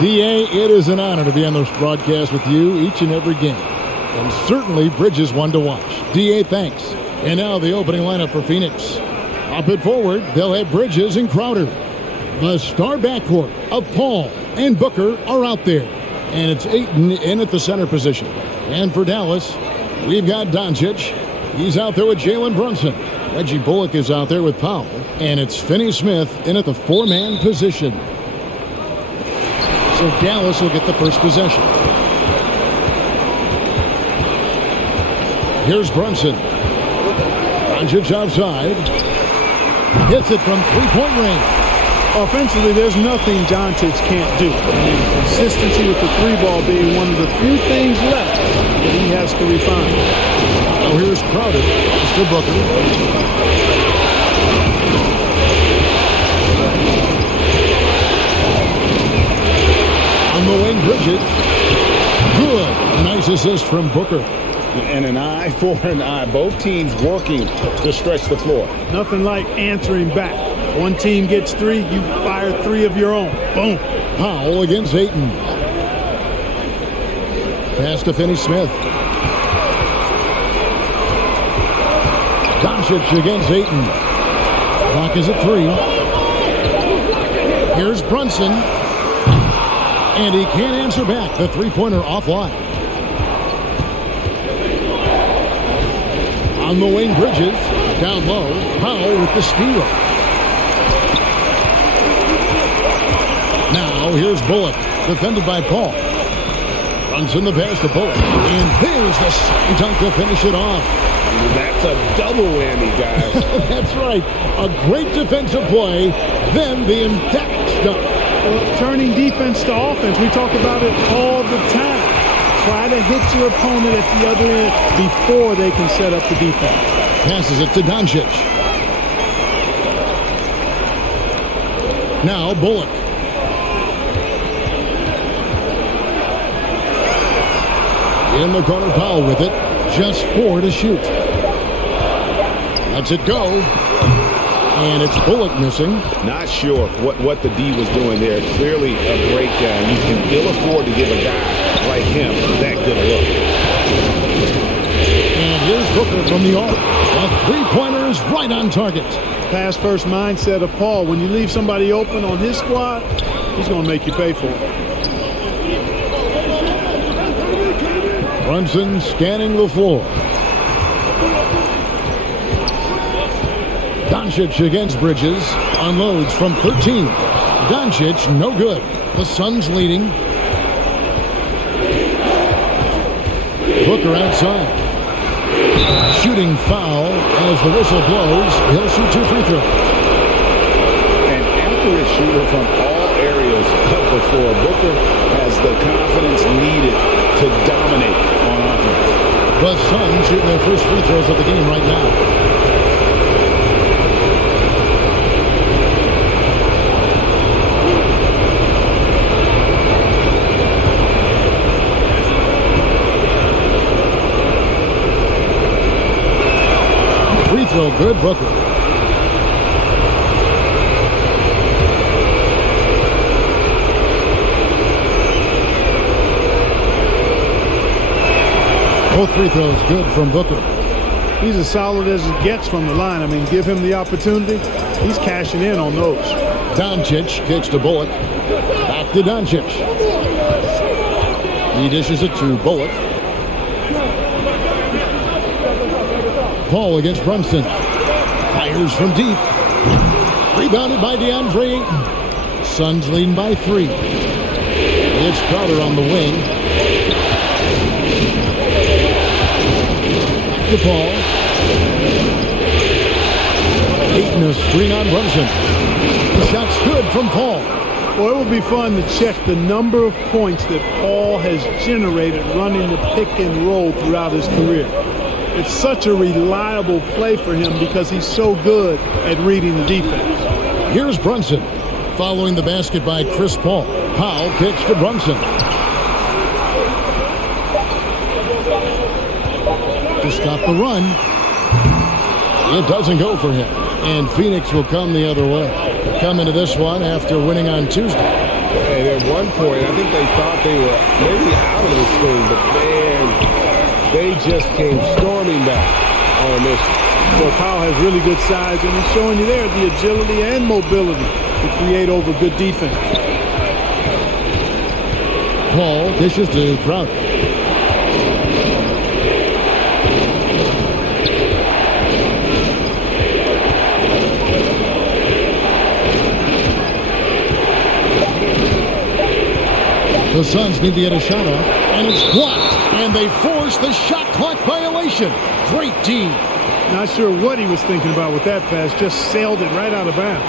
D.A., it is an honor to be on this broadcast with you each and every game. And certainly Bridges one to watch. D.A., thanks. And now the opening lineup for Phoenix. Up and forward, they'll have Bridges and Crowder. The star backcourt of Paul and Booker are out there. And it's Ayton in at the center position. And for Dallas, we've got Doncic. He's out there with Jalen Brunson. Reggie Bullock is out there with Powell. And it's Finney-Smith in at the four-man position. So Dallas will get the first possession. Here's Brunson. Doncic outside. Hits it from three-point range. Offensively, there's nothing Doncic can't do. Consistency with the three ball being one of the few things left that he has to refine. Now here's Crowder. Mr. Booker. On the wing, Bridges. Good. Nice assist from Booker. And an eye for an eye. Both teams working to stretch the floor. Nothing like answering back. One team gets three, you fire three of your own. Boom. Powell against Ayton. Pass to Finney-Smith. Doncic against Ayton. Clock is at 3. Here's Brunson. And he can't answer back. The three-pointer offline. On the wing, Bridges. Down low. Powell with the steal. Now here's Bullock. Defended by Paul. Brunson the pass to Bullock. And there's the second dunk to finish it off. That's a double whammy, guys. That's right. A great defensive play, then the emphatic stuff. Well, turning defense to offense, we talk about it all the time. Try to hit your opponent at the other end before they can set up the defense. Passes it to Doncic. Now Bullock. In the corner, Powell with it. Just 4 to shoot. Lets it go. And it's Bullock missing. Not sure what the D was doing there. Clearly a breakdown. You can ill afford to give a guy like him that good a look. And here's Booker from the arc. A three-pointer is right on target. Pass first mindset of Paul. When you leave somebody open on his squad, he's going to make you pay for it. Brunson scanning the floor. Doncic against Bridges. Unloads from 13. Doncic, no good. The Suns leading. Booker outside. Shooting foul as the whistle blows. He'll shoot 2 free throws. An accurate shooter from all areas of the floor. Booker has the confidence needed to dominate on offense. The Suns shooting their first free throws of the game right now. Free throw good, Booker. Both free throws good from Booker. He's as solid as it gets from the line. I mean, give him the opportunity. He's cashing in on those. Doncic kicks to Bullock. Back to Doncic. He dishes it to Bullock. Paul against Brunson. Fires from deep. Rebounded by DeAndre Ayton. Suns leading by 3. It's Crowder on the wing. Back to Paul. Ayton a screen on Brunson. The shot's good from Paul. Well, it would be fun to check the number of points that Paul has generated running the pick and roll throughout his career. It's such a reliable play for him because he's so good at reading the defense. Here's Brunson. Following the basket by Chris Paul. Powell kicks to Brunson. To stop the run. It doesn't go for him. And Phoenix will come the other way. They come into this one after winning on Tuesday. And at one point, I think they thought they were maybe out of this thing, but man, they just came storming back on this. Well, Powell has really good size, and he's showing you there the agility and mobility to create over good defense. Paul dishes to Crowder. The Suns need to get a shot off, and it's blocked, and they force the shot clock violation. Great team. Not sure what he was thinking about with that pass, just sailed it right out of bounds.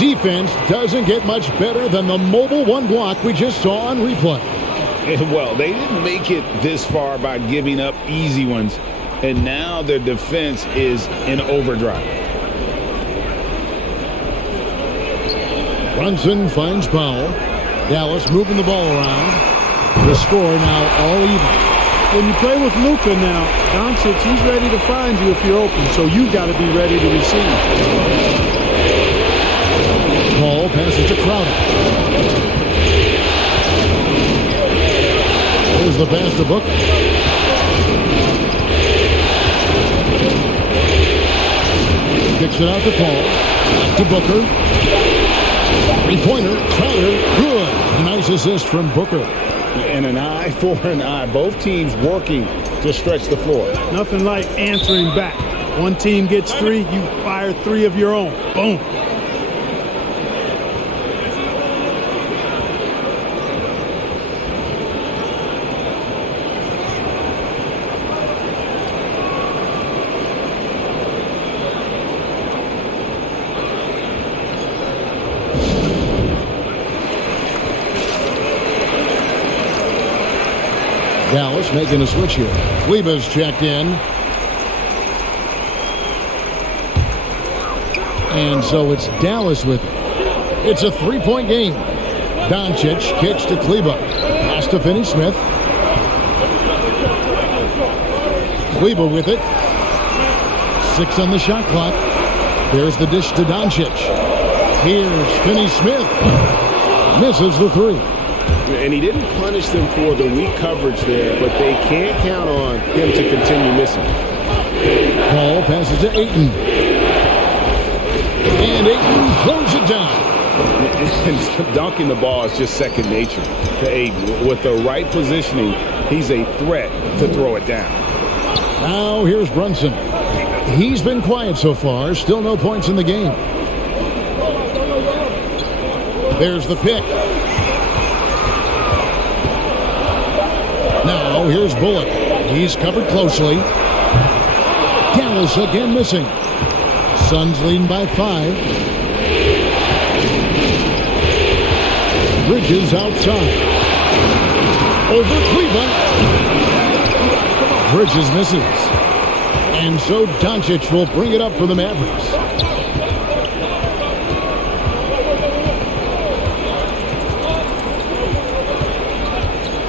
Defense doesn't get much better than the mobile one block we just saw on replay. Well, they didn't make it this far by giving up easy ones, and now their defense is in overdrive. Brunson finds Powell. Dallas moving the ball around. The score now all even. When you play with Luka now, Doncic, he's ready to find you if you're open, so you've got to be ready to receive. Paul passes to Crowder. There's the pass to Booker. Kicks it out to Paul. Back to Booker. Three-pointer. Crowder. Good. Nice assist from Booker. And an eye for an eye. Both teams working to stretch the floor. Nothing like answering back. One team gets three, you fire three of your own. Boom. Dallas making a switch here. Kleba's checked in. And so it's Dallas with it. It's a three-point game. Doncic kicks to Kleba. Pass to Finney-Smith. Kleba with it. 6 on the shot clock. There's the dish to Doncic. Here's Finney-Smith. Misses the three. And he didn't punish them for the weak coverage there, but they can't count on him to continue missing. Paul passes to Ayton. And Ayton throws it down. And dunking the ball is just second nature to Ayton. With the right positioning, he's a threat to throw it down. Now here's Brunson. He's been quiet so far. Still no points in the game. There's the pick. Now here's Bullock. He's covered closely. Dallas again missing. Suns leading by 5. Bridges outside. Over Cleveland. Bridges misses. And so Doncic will bring it up for the Mavericks.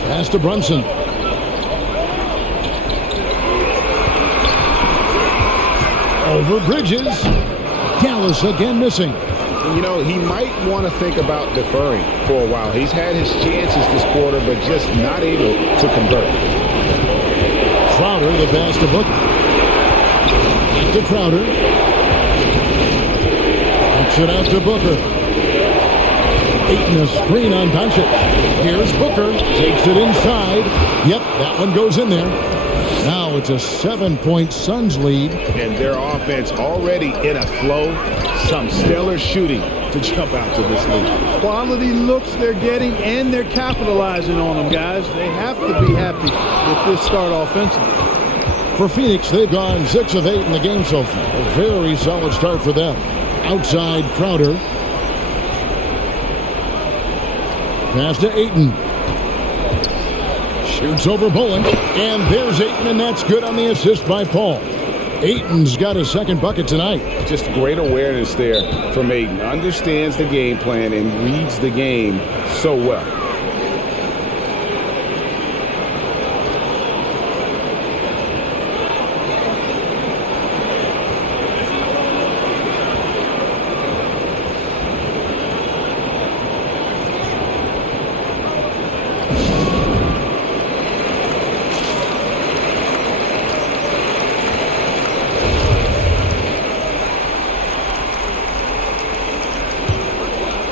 Pass to Brunson. Over Bridges. Dallas again missing. You know, he might want to think about deferring for a while. He's had his chances this quarter, but just not able to convert. Crowder, the pass to Booker. Back to Crowder. Kicks it out to Booker. Ayton a screen on Doncic. Here's Booker. Takes it inside. Yep, that one goes in there. Now it's a 7-point Suns lead. And their offense already in a flow. Some stellar shooting to jump out to this lead. Quality looks they're getting, and they're capitalizing on them, guys. They have to be happy with this start offensively. For Phoenix, they've gone 6 of 8 in the game so far. A very solid start for them. Outside Crowder. Pass to Ayton. Shoots over Bullock. And there's Ayton, and that's good on the assist by Paul. Ayton's got his second bucket tonight. Just great awareness there from Ayton. Understands the game plan and reads the game so well.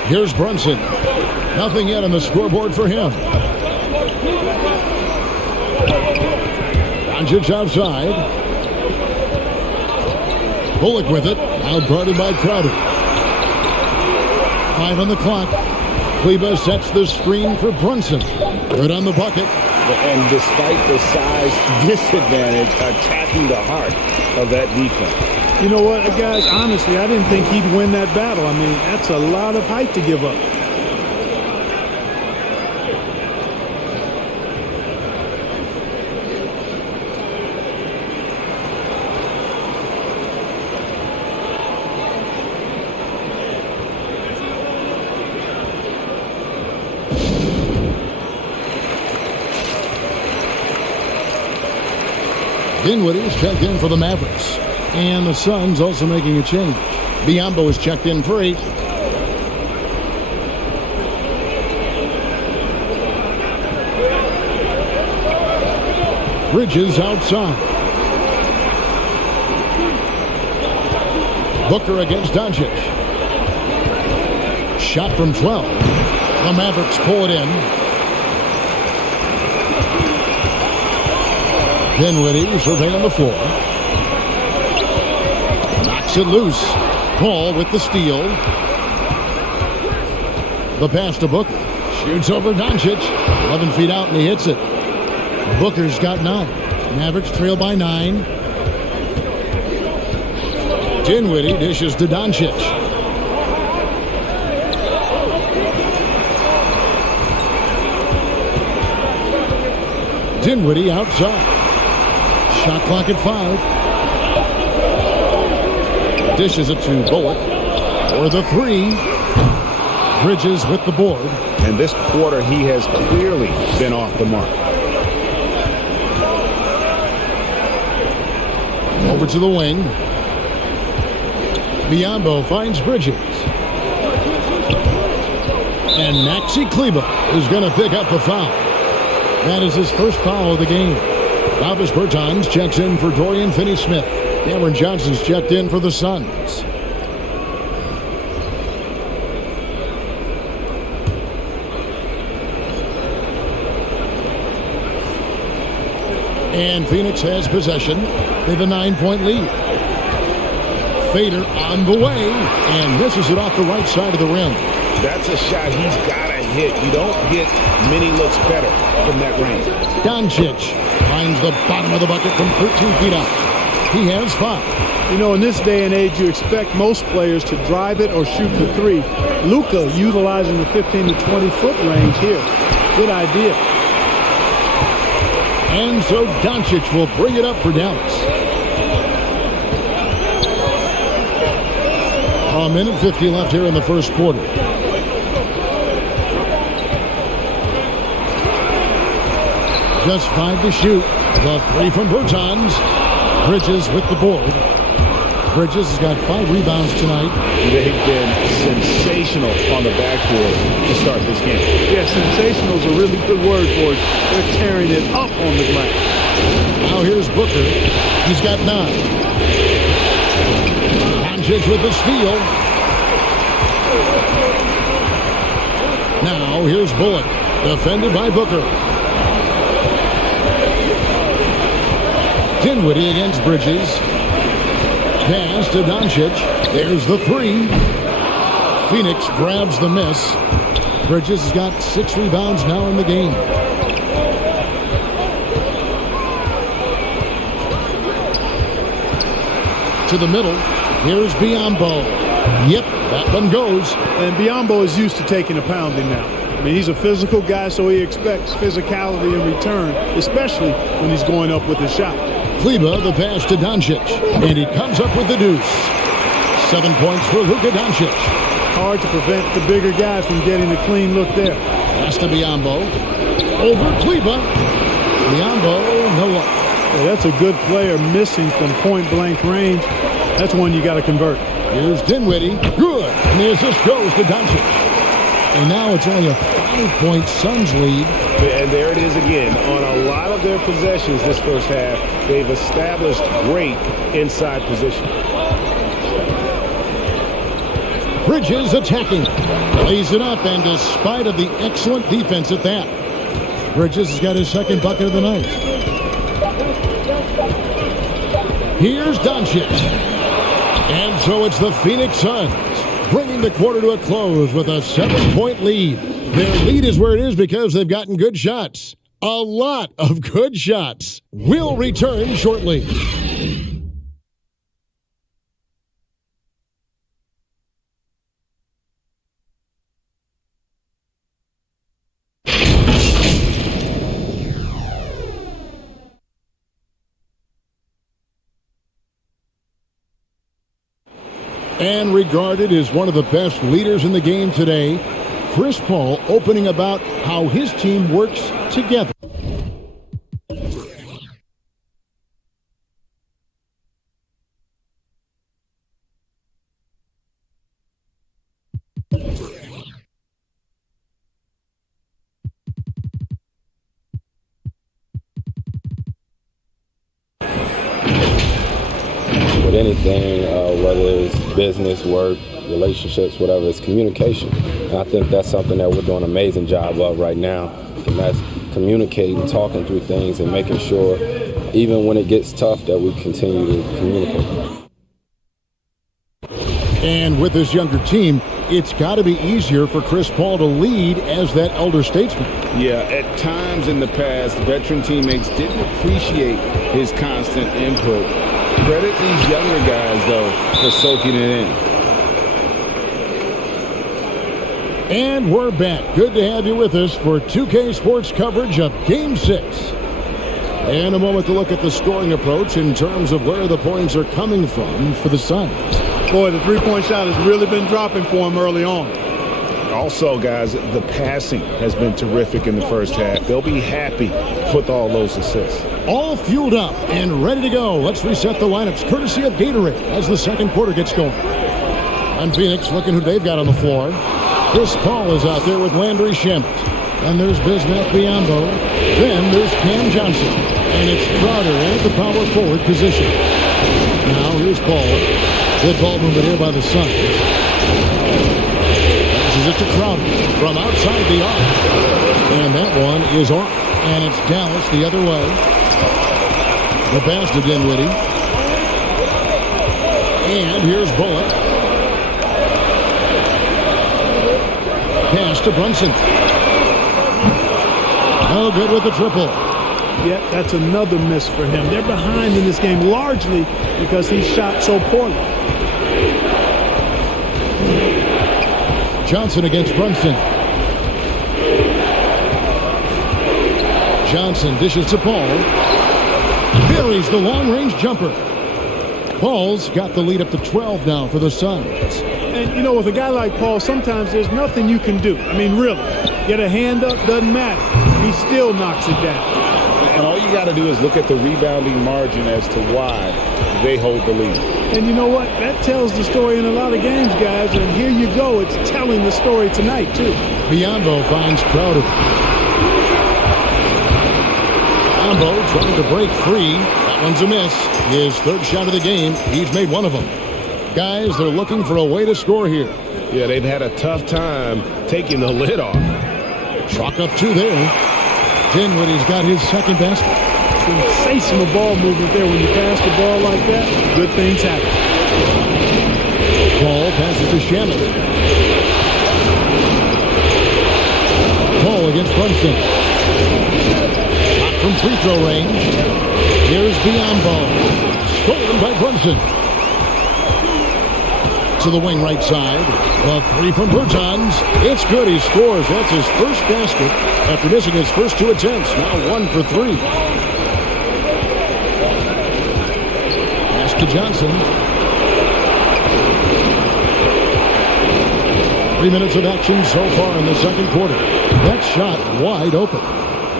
Here's Brunson. Nothing yet on the scoreboard for him. Doncic outside. Bullock with it. Now guarded by Crowder. 5 on the clock. Kleba sets the screen for Brunson. Good on the bucket. And despite the size disadvantage, attacking the heart of that defense. You know what, guys? Honestly, I didn't think he'd win that battle. I mean, that's a lot of height to give up. Dinwiddie's checked in for the Mavericks. And the Suns also making a change. Biyombo is checked in for 8. Bridges outside. Booker against Doncic. Shot from 12. The Mavericks pull it in. Dinwiddie surveying the floor. Knocks it loose. Paul with the steal. The pass to Booker. Shoots over Doncic. 11 feet out and he hits it. Booker's got 9. Mavericks trail by 9. Dinwiddie dishes to Doncic. Dinwiddie outside. Shot clock at 5. Dishes it to Bullock for the 3. Bridges with the board. And this quarter, he has clearly been off the mark. Over to the wing. Biyombo finds Bridges. And Maxi Kleba is going to pick up the foul. That is his first foul of the game. Davis Bertans checks in for Dorian Finney-Smith. Cameron Johnson's checked in for the Suns. And Phoenix has possession. They have a 9-point lead. Fader on the way and misses it off the right side of the rim. That's a shot he's got to hit. You don't get many looks better from that range. Doncic finds the bottom of the bucket from 13 feet out. He has 5. You know, in this day and age, you expect most players to drive it or shoot the 3. Luka utilizing the 15 to 20-foot range here. Good idea. And so Doncic will bring it up for Dallas. A minute 50 left here in the first quarter. Just 5 to shoot. The 3 from Bertans. Bridges with the board. Bridges has got 5 rebounds tonight. They've been sensational on the backboard to start this game. Yeah, sensational is a really good word for it. They're tearing it up on the glass. Now here's Booker. He's got 9. Doncic with the steal. Now here's Bullock. Defended by Booker. Dinwiddie against Bridges. Pass to Doncic. There's the 3. Phoenix grabs the miss. Bridges has got 6 rebounds now in the game. To the middle. Here's Biyombo. Yep, that one goes. And Biyombo is used to taking a pounding now. I mean, he's a physical guy, so he expects physicality in return, especially when he's going up with a shot. Kleba, the pass to Doncic, and he comes up with the deuce. 7 points for Luka Doncic. Hard to prevent the bigger guy from getting a clean look there. Pass to Biyombo. Over Kleba. Biyombo, no luck. Yeah, that's a good player missing from point-blank range. That's one you got to convert. Here's Dinwiddie. Good. And the assist goes to Doncic. And now it's only a 5-point Suns lead. And there it is again. On a lot of their possessions this first half, they've established great inside position. Bridges attacking. Lays it up, and despite of the excellent defense at that, Bridges has got his second bucket of the night. Here's Doncic. And so it's the Phoenix Suns bringing the quarter to a close with a 7-point lead. Their lead is where it is because they've gotten good shots. A lot of good shots. We'll return shortly. And regarded as one of the best leaders in the game today, Chris Paul opening about how his team works together. With anything, whether it's business, work, relationships, whatever, it's communication. And I think that's something that we're doing an amazing job of right now. And that's communicating, talking through things, and making sure, even when it gets tough, that we continue to communicate. And with this younger team, it's got to be easier for Chris Paul to lead as that elder statesman. Yeah, at times in the past, veteran teammates didn't appreciate his constant input. Credit these younger guys, though, for soaking it in. And we're back. Good to have you with us for 2K Sports coverage of Game 6. And a moment to look at the scoring approach in terms of where the points are coming from for the Suns. Boy, the three-point shot has really been dropping for him early on. Also, guys, the passing has been terrific in the first half. They'll be happy with all those assists. All fueled up and ready to go. Let's reset the lineups courtesy of Gatorade as the second quarter gets going. On Phoenix, looking who they've got on the floor. Chris Paul is out there with Landry Shamet. And there's Bismack Biyombo. Then there's Cam Johnson. And it's Crowder at the power forward position. Now here's Paul. Good ball movement here by the Suns. Passes it to Crowder from outside the arc. And that one is off. And it's Dallas the other way. The pass to Dinwiddie. And here's Bullock. Pass to Brunson. No good with the triple. Yeah, that's another miss for him. They're behind in this game largely because he shot so poorly. Johnson against Brunson. Johnson dishes to Paul. Buries the long-range jumper. Paul's got the lead up to 12 now for the Suns. And, you know, with a guy like Paul, sometimes there's nothing you can do. I mean, really. Get a hand up, doesn't matter. He still knocks it down. And all you got to do is look at the rebounding margin as to why they hold the lead. And you know what? That tells the story in a lot of games, guys. And here you go. It's telling the story tonight, too. Biyombo finds Crowder. Biyombo trying to break free. That one's a miss. His third shot of the game. He's made one of them. Guys, they're looking for a way to score here. Yeah, they've had a tough time taking the lid off. Chalk up two there. Dinwiddie's got his second basket. Sensational ball movement there. When you pass the ball like that, good things happen. Paul passes to Shamet. Paul against Brunson. Shot from free throw range. Here's Biyombo. Stolen by Brunson. To the wing right side. The three from Bertans. It's good. He scores. That's his first basket after missing his first two attempts. Now 1 for 3. Pass to Johnson. 3 minutes of action so far in the second quarter. That shot wide open.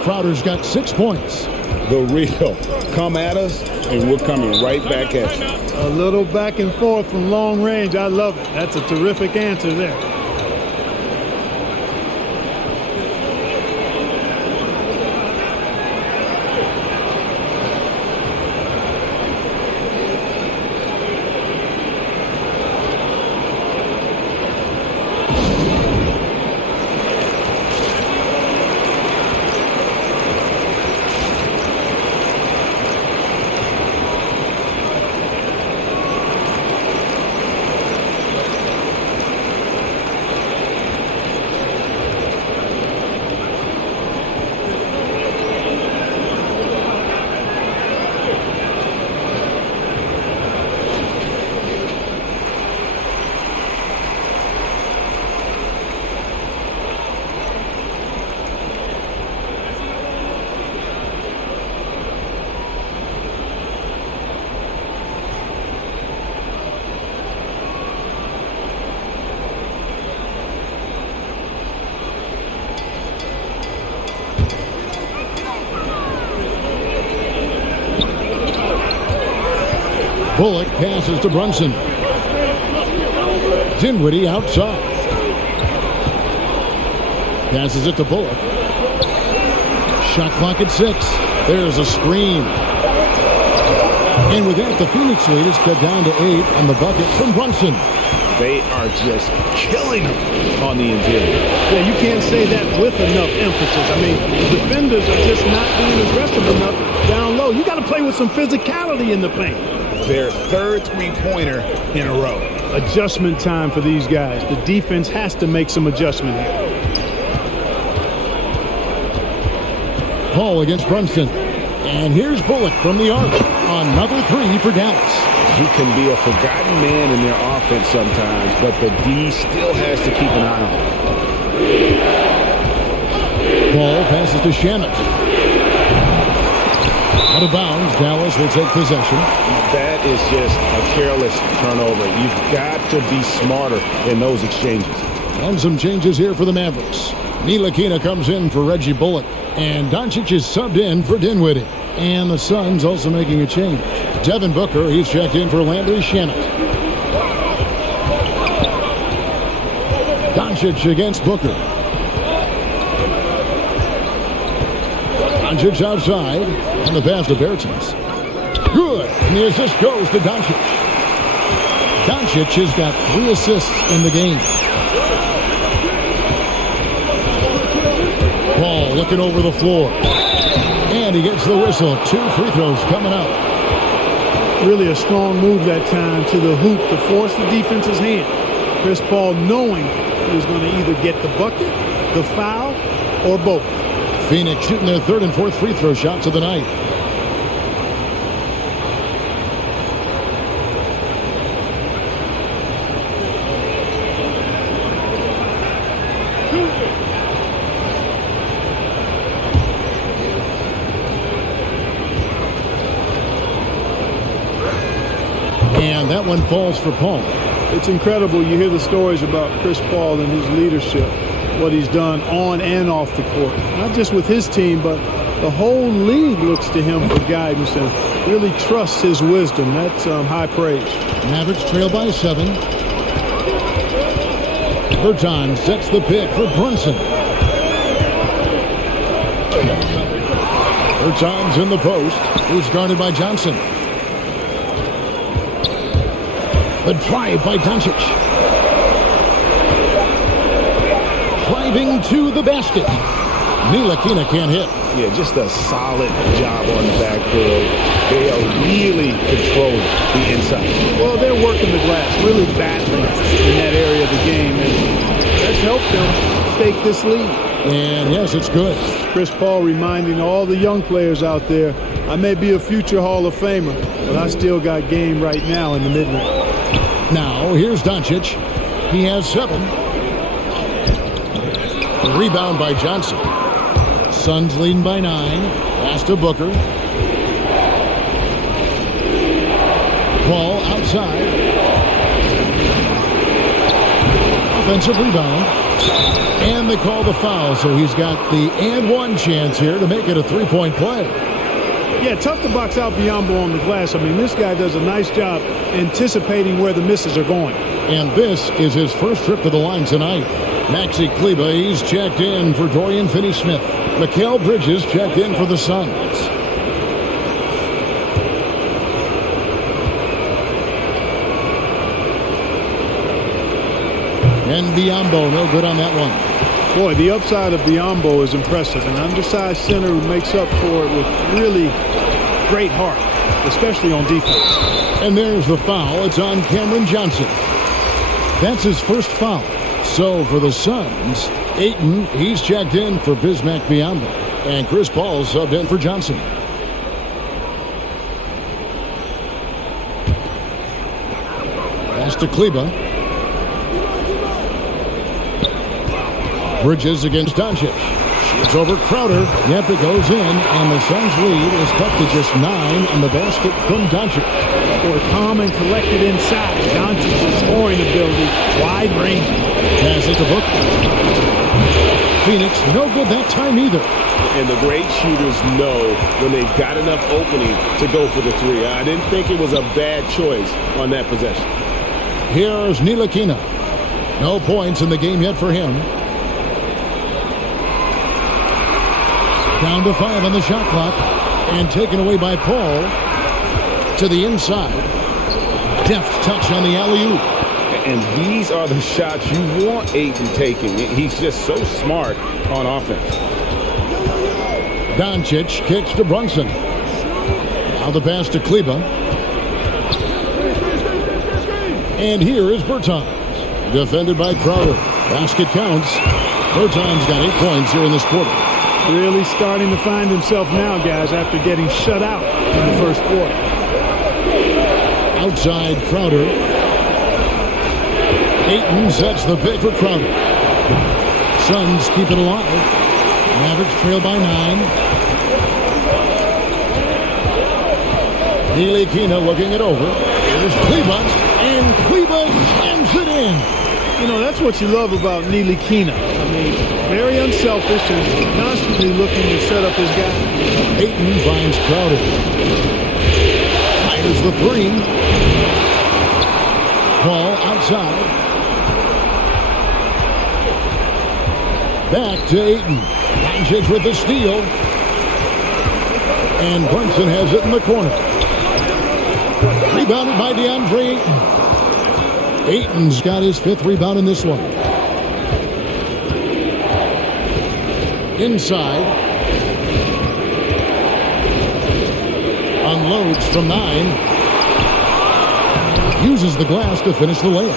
Crowder's got 6 points. The real come at us, and we're coming right back at you. A little back and forth from long range. I love it. That's a terrific answer there. Bullock passes to Brunson. Dinwiddie outside. Passes it to Bullock. Shot clock at 6. There's a screen. And with that, the Phoenix lead is cut down to 8 on the bucket from Brunson. They are just killing them on the interior. Yeah, you can't say that with enough emphasis. I mean, the defenders are just not being aggressive enough down low. You got to play with some physicality in the paint. Their third three-pointer in a row. Adjustment time for these guys. The defense has to make some adjustment here. Paul against Brunson. And here's Bullock from the arc. Another 3 for Dallas. He can be a forgotten man in their offense sometimes, but the D still has to keep an eye on him. Ball passes to Shannon. Out of bounds, Dallas will take possession. That is just a careless turnover. You've got to be smarter in those exchanges. And some changes here for the Mavericks. Ntilikina comes in for Reggie Bullock. And Doncic is subbed in for Dinwiddie. And the Suns also making a change. Devin Booker, he's checked in for Landry Shamet. Doncic against Booker. Doncic outside. And the pass to Bertans. Good. And the assist goes to Doncic. Doncic has got 3 assists in the game. Ball looking over the floor. And he gets the whistle. 2 free throws coming up. Really a strong move that time to the hoop to force the defense's hand. Chris Paul knowing he was going to either get the bucket, the foul, or both. Phoenix shooting their 3rd and 4th free throw shots of the night. And that one falls for Paul. It's incredible. You hear the stories about Chris Paul and his leadership, what he's done on and off the court. Not just with his team, but the whole league looks to him for guidance and really trusts his wisdom. That's high praise. Mavericks trail by 7. Bertans sets the pick for Brunson. Bertans in the post. He's guarded by Johnson. The drive by Doncic. Driving to the basket. Ntilikina can't hit. Yeah, just a solid job on the backboard. They are really controlling the inside. Well, they're working the glass really badly in that area of the game, and that's helped them stake this lead. And yes, it's good. Chris Paul reminding all the young players out there, I may be a future Hall of Famer, but I still got game right now in the mid-range. Now, here's Doncic. He has 7. Rebound by Johnson. Suns leading by 9. Pass to Booker. Ball outside. Offensive rebound. And they call the foul, so he's got the and one chance here to make it a 3-point play. Yeah, tough to box out Biyombo on the glass. I mean, this guy does a nice job anticipating where the misses are going. And this is his first trip to the line tonight. Maxi Kleber, he's checked in for Dorian Finney-Smith. Mikal Bridges checked in for the Suns. And Biyombo, no good on that one. Boy, the upside of Biyombo is impressive. An undersized center who makes up for it with really great heart, especially on defense. And there's the foul. It's on Cameron Johnson. That's his first foul. So for the Suns, Ayton, he's checked in for Bismack Biyombo. And Chris Paul subbed in for Johnson. Pass to Kleber. Bridges against Doncic. It's over Crowder. Yep, it goes in. And the Suns' lead is cut to just 9 on the basket from Doncic. Or calm and collected inside. Doncic's scoring ability, wide range. Pass it to Booker. Phoenix, no good that time either. And the great shooters know when they've got enough opening to go for the three. I didn't think it was a bad choice on that possession. Here's Ntilikina. No points in the game yet for him. Down to 5 on the shot clock. And taken away by Paul. To the inside. Deft touch on the alley-oop. And these are the shots you want Ayton taking. He's just so smart on offense. Doncic kicks to Brunson. Now the pass to Kleba. And here is Bertans. Defended by Crowder. Basket counts. Bertans got 8 points here in this quarter. Really starting to find himself now, guys, after getting shut out in the first quarter. Outside Crowder. Ayton sets the pick for Crowder. Suns keep it alive. Mavericks trail by 9. Ntilikina looking it over. Here's Kleba. And Kleba slams it in. You know, that's what you love about Ntilikina. I mean, very unselfish and constantly looking to set up his guy. Ayton finds Crowder. Fires the 3. Ball outside. Back to Ayton. Doncic with the steal. And Brunson has it in the corner. Rebounded by DeAndre Ayton. Ayton's got his 5th rebound in this one. Inside. Unloads from 9. Uses the glass to finish the layup.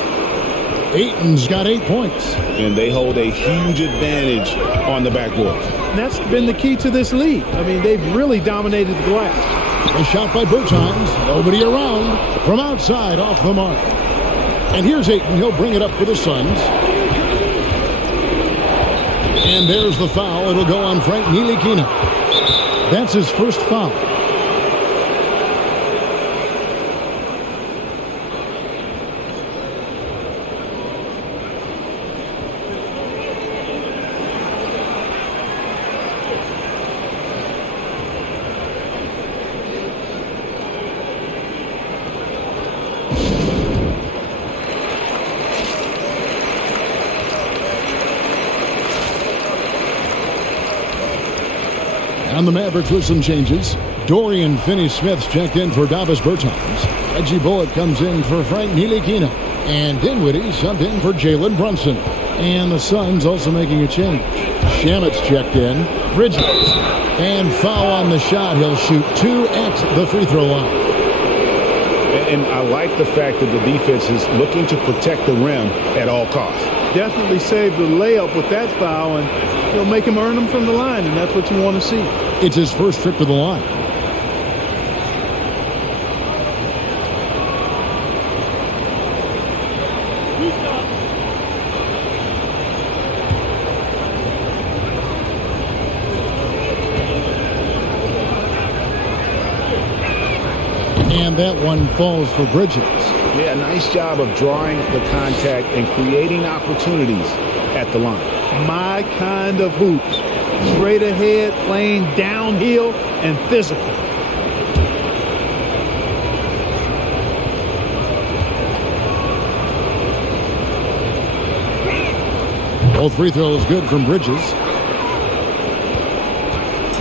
Ayton's got 8 points. And they hold a huge advantage on the backboard. And that's been the key to this league. I mean, they've really dominated the glass. A shot by Bertans. Nobody around. From outside, off the mark. And here's Ayton. He'll bring it up for the Suns. And there's the foul. It'll go on Frank Ntilikina. That's his first foul. And the Mavericks with some changes. Dorian Finney-Smith's checked in for Davis Bertans. Reggie Bullock comes in for Frank Ntilikina. And Dinwiddie subbed in for Jalen Brunson. And the Suns also making a change. Shamet's checked in. Bridges. And foul on the shot. He'll shoot 2 at the free throw line. And I like the fact that the defense is looking to protect the rim at all costs. Definitely saved the layup with that foul, and he'll make him earn them from the line, and that's what you want to see. It's his first trip to the line. And that one falls for Bridges. Yeah, nice job of drawing the contact and creating opportunities at the line. My kind of hoops. Straight ahead, playing downhill, and physical. Both free throws good from Bridges.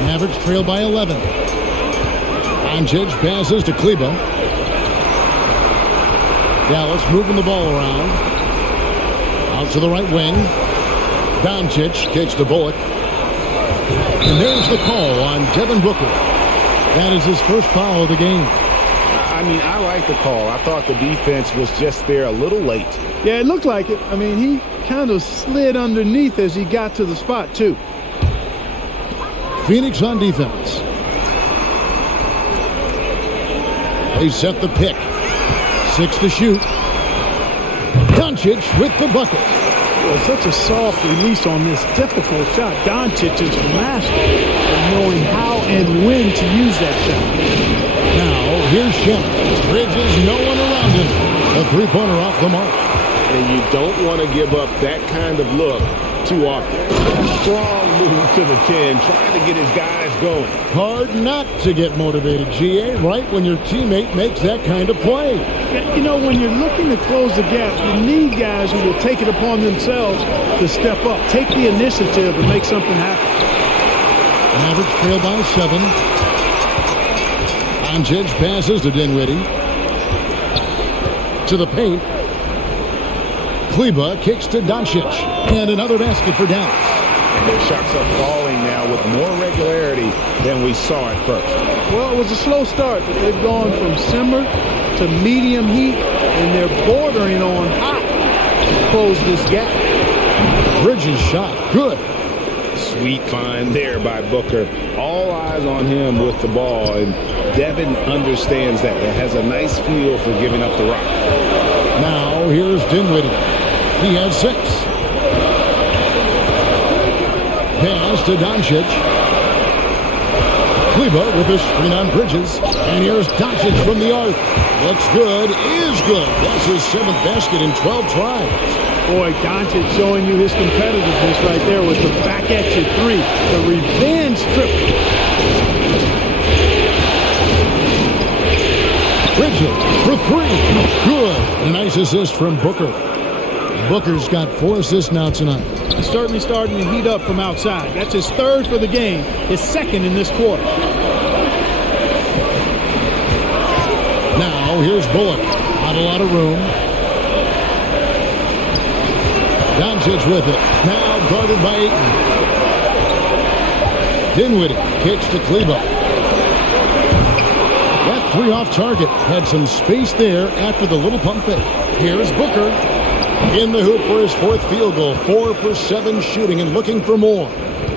Mavericks trail by 11. Doncic passes to Kleba. Dallas moving the ball around. Out to the right wing. Doncic kicks to Bullock. And there's the call on Devin Booker. That is his first foul of the game. I mean, I like the call. I thought the defense was just there a little late. Yeah, it looked like it. I mean, he kind of slid underneath as he got to the spot, too. Phoenix on defense. They set the pick. 6 to shoot. Doncic with the bucket. Well, such a soft release on this difficult shot. Doncic is a master of knowing how and when to use that shot. Now, here's Shamet. Bridges, no one around him. A three-pointer off the mark. And you don't want to give up that kind of look too often. Strong move to the 10, trying to get his guys going. Hard not to get motivated, GA, right when your teammate makes that kind of play. Yeah, you know, when you're looking to close the gap, you need guys who will take it upon themselves to step up, take the initiative and make something happen. Mavericks trail by 7. Doncic passes to Dinwiddie. To the paint. Kleba kicks to Doncic. And another basket for Dallas. And their shots are falling now with more regularity than we saw at first. Well, it was a slow start, but they've gone from simmer to medium heat, and they're bordering on hot to close this gap. Bridges shot. Good. Sweet find there by Booker. All eyes on him with the ball, and Devin understands that. It has a nice feel for giving up the rock. Now here's Dinwiddie. He has 6. Pass to Doncic. Kleba with a screen on Bridges. And here's Doncic from the arc. Looks good. Is good. That's his 7th basket in 12 tries. Boy, Doncic showing you his competitiveness right there with the back at you 3. The revenge triple. Bridges for 3. Good. A nice assist from Booker. Booker's got 4 assists now tonight. He's certainly starting to heat up from outside. That's his 3rd for the game, his 2nd in this quarter. Now here's Bullock. Not a lot of room. Doncic with it. Now guarded by Ayton. Dinwiddie kicks to Kleba. That 3 off target. Had some space there after the little pump fake. Here's Booker. In the hoop for his 4th field goal. 4 for 7 shooting and looking for more.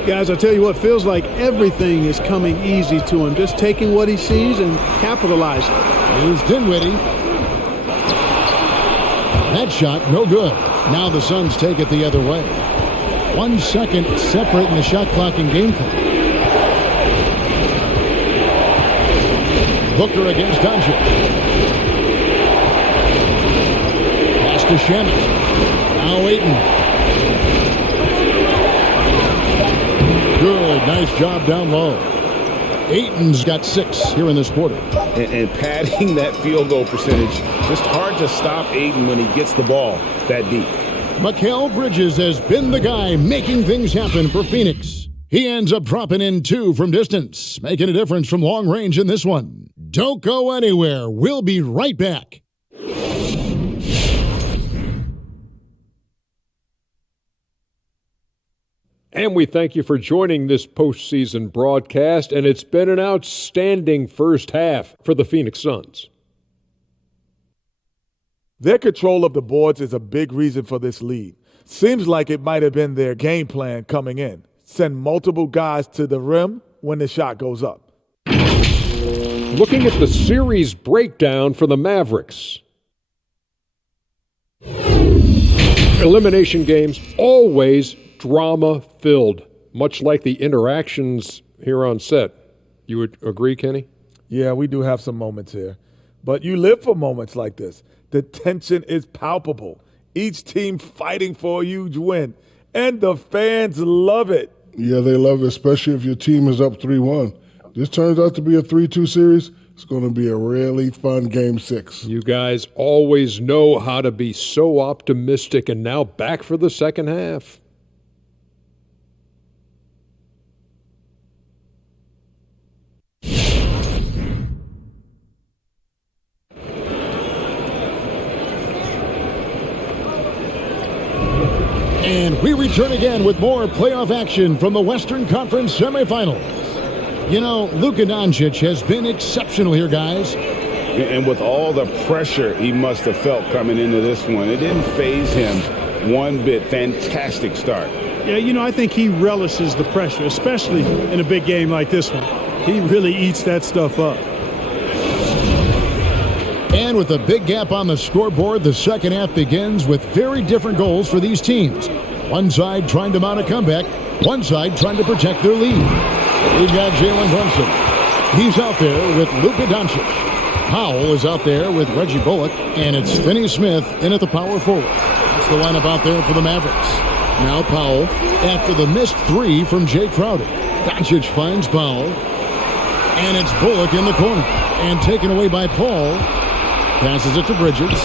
Guys, I tell you what, feels like everything is coming easy to him. Just taking what he sees and capitalizing. Here's Dinwiddie. That shot, no good. Now the Suns take it the other way. 1 second separate in the shot clock and game clock. Booker against Doncic. Pass to Shannon. Now Ayton. Good, nice job down low. Ayton's got 6 here in this quarter. And padding that field goal percentage, just hard to stop Ayton when he gets the ball that deep. Mikal Bridges has been the guy making things happen for Phoenix. He ends up dropping in 2 from distance, making a difference from long range in this one. Don't go anywhere. We'll be right back. And we thank you for joining this postseason broadcast, and it's been an outstanding first half for the Phoenix Suns. Their control of the boards is a big reason for this lead. Seems like it might have been their game plan coming in. Send multiple guys to the rim when the shot goes up. Looking at the series breakdown for the Mavericks. Elimination games always drama-filled, much like the interactions here on set. You would agree, Kenny? Yeah, we do have some moments here. But you live for moments like this. The tension is palpable. Each team fighting for a huge win. And the fans love it. Yeah, they love it, especially if your team is up 3-1. This turns out to be a 3-2 series. It's going to be a really fun Game 6. You guys always know how to be so optimistic, and now back for the second half. And we return again with more playoff action from the Western Conference semifinals. You know, Luka Doncic has been exceptional here, guys. And with all the pressure he must have felt coming into this one, it didn't faze him one bit. Fantastic start. Yeah, you know, I think he relishes the pressure, especially in a big game like this one. He really eats that stuff up. And with a big gap on the scoreboard, the second half begins with very different goals for these teams. One side trying to mount a comeback, one side trying to protect their lead. We've got Jalen Brunson. He's out there with Luka Doncic. Powell is out there with Reggie Bullock, and it's Finney Smith in at the power forward. That's the lineup out there for the Mavericks. Now Powell after the missed three from Jay Crowder. Doncic finds Powell. And it's Bullock in the corner. And taken away by Paul. Passes it to Bridges.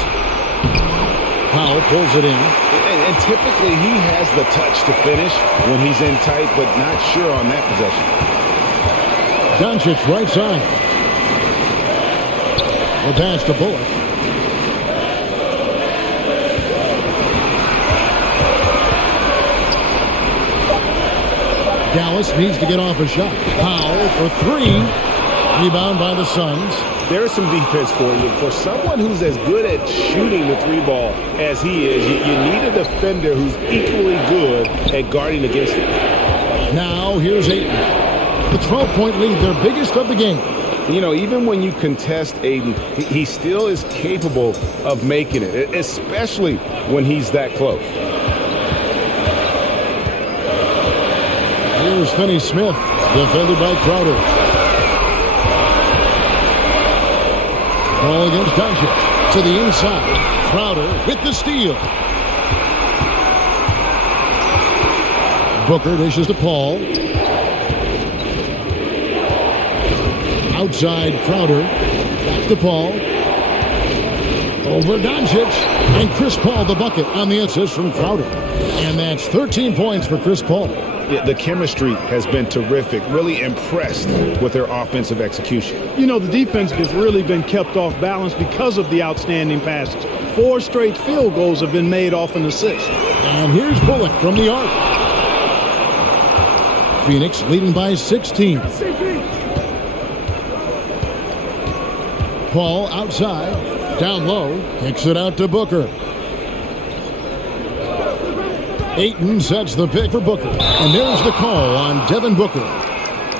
Powell pulls it in. And typically he has the touch to finish when he's in tight, but not sure on that possession. Doncic right side. The pass to Bullock. Dallas needs to get off a shot. Powell for three. Rebound by the Suns. There's some defense for you. For someone who's as good at shooting the three ball as he is, you need a defender who's equally good at guarding against it. Now here's Ayton. The 12-point lead, their biggest of the game. You know, even when you contest Ayton, he still is capable of making it, especially when he's that close. Here's Finney-Smith, defended by Crowder. Ball against Doncic. To the inside. Crowder with the steal. Booker dishes to Paul. Outside Crowder. Back to Paul. Over Doncic. And Chris Paul the bucket on the assist from Crowder. And that's 13 points for Chris Paul. Yeah, the chemistry has been terrific. Really impressed with their offensive execution. You know, the defense has really been kept off balance because of the outstanding passes. 4 straight field goals have been made off an assist. And here's Bullock from the arc. Phoenix leading by 16. Paul outside, down low, kicks it out to Booker. Ayton sets the pick for Booker. And there's the call on Devin Booker.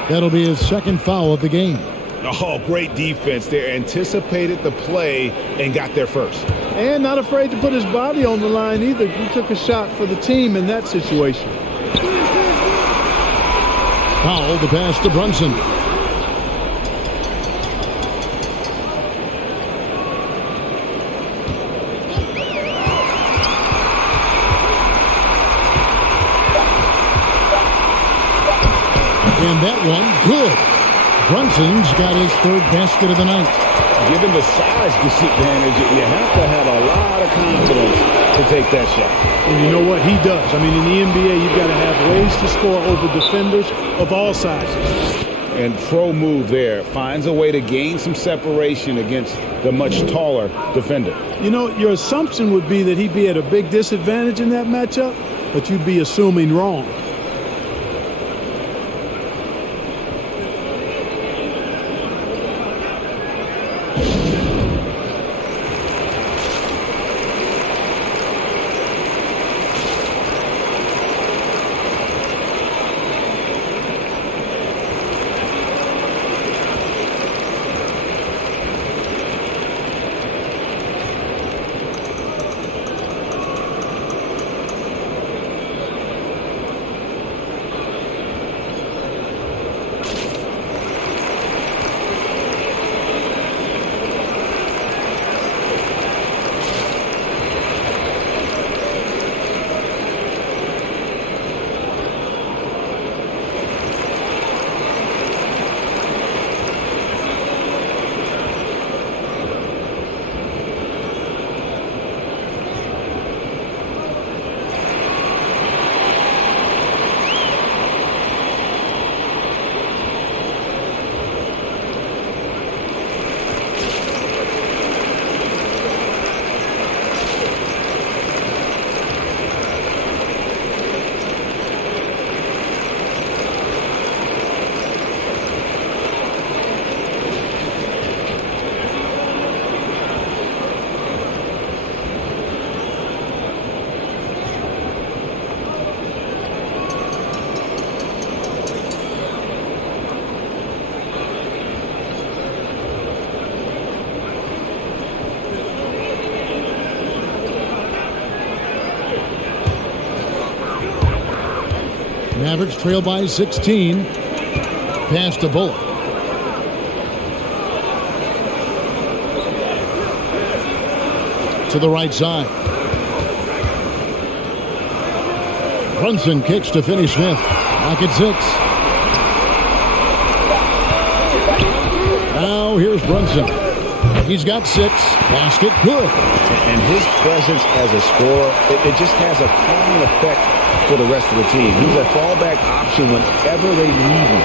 That'll be his second foul of the game. Oh, great defense there. Anticipated the play and got there first. And not afraid to put his body on the line either. He took a shot for the team in that situation. Powell, the pass to Brunson. And that one, good. Brunson's got his third basket of the night. Given the size disadvantage, you have to have a lot of confidence to take that shot. And you know what? He does. I mean, in the NBA, you've got to have ways to score over defenders of all sizes. And pro move there. Finds a way to gain some separation against the much taller defender. You know, your assumption would be that he'd be at a big disadvantage in that matchup, but you'd be assuming wrong. Mavericks trail by 16. Pass to Bullock. To the right side. Brunson kicks to Finney Smith. Back at 6. Now here's Brunson. He's got 6. Basket good. And his presence as a scorer, it just has a calming effect for the rest of the team. He's a fallback option whenever they need him.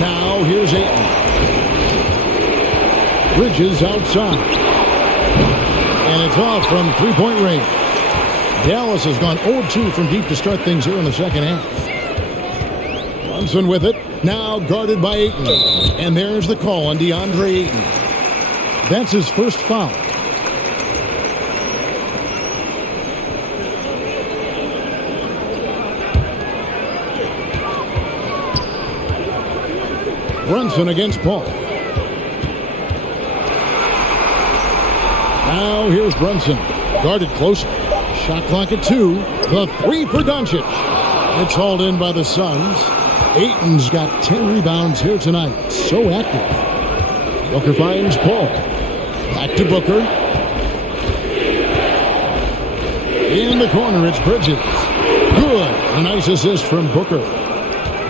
Now here's Ayton. Bridges outside. And it's off from three-point range. Dallas has gone 0-2 from deep to start things here in the second half. Brunson with it. Now guarded by Ayton. And there's the call on DeAndre Ayton. That's his first foul. Brunson against Paul. Now here's Brunson. Guarded close. Shot clock at 2. The 3 for Doncic. It's hauled in by the Suns. Ayton's got 10 rebounds here tonight. So active. Booker finds Paul. Back to Booker. In the corner, it's Bridges. Good. A nice assist from Booker.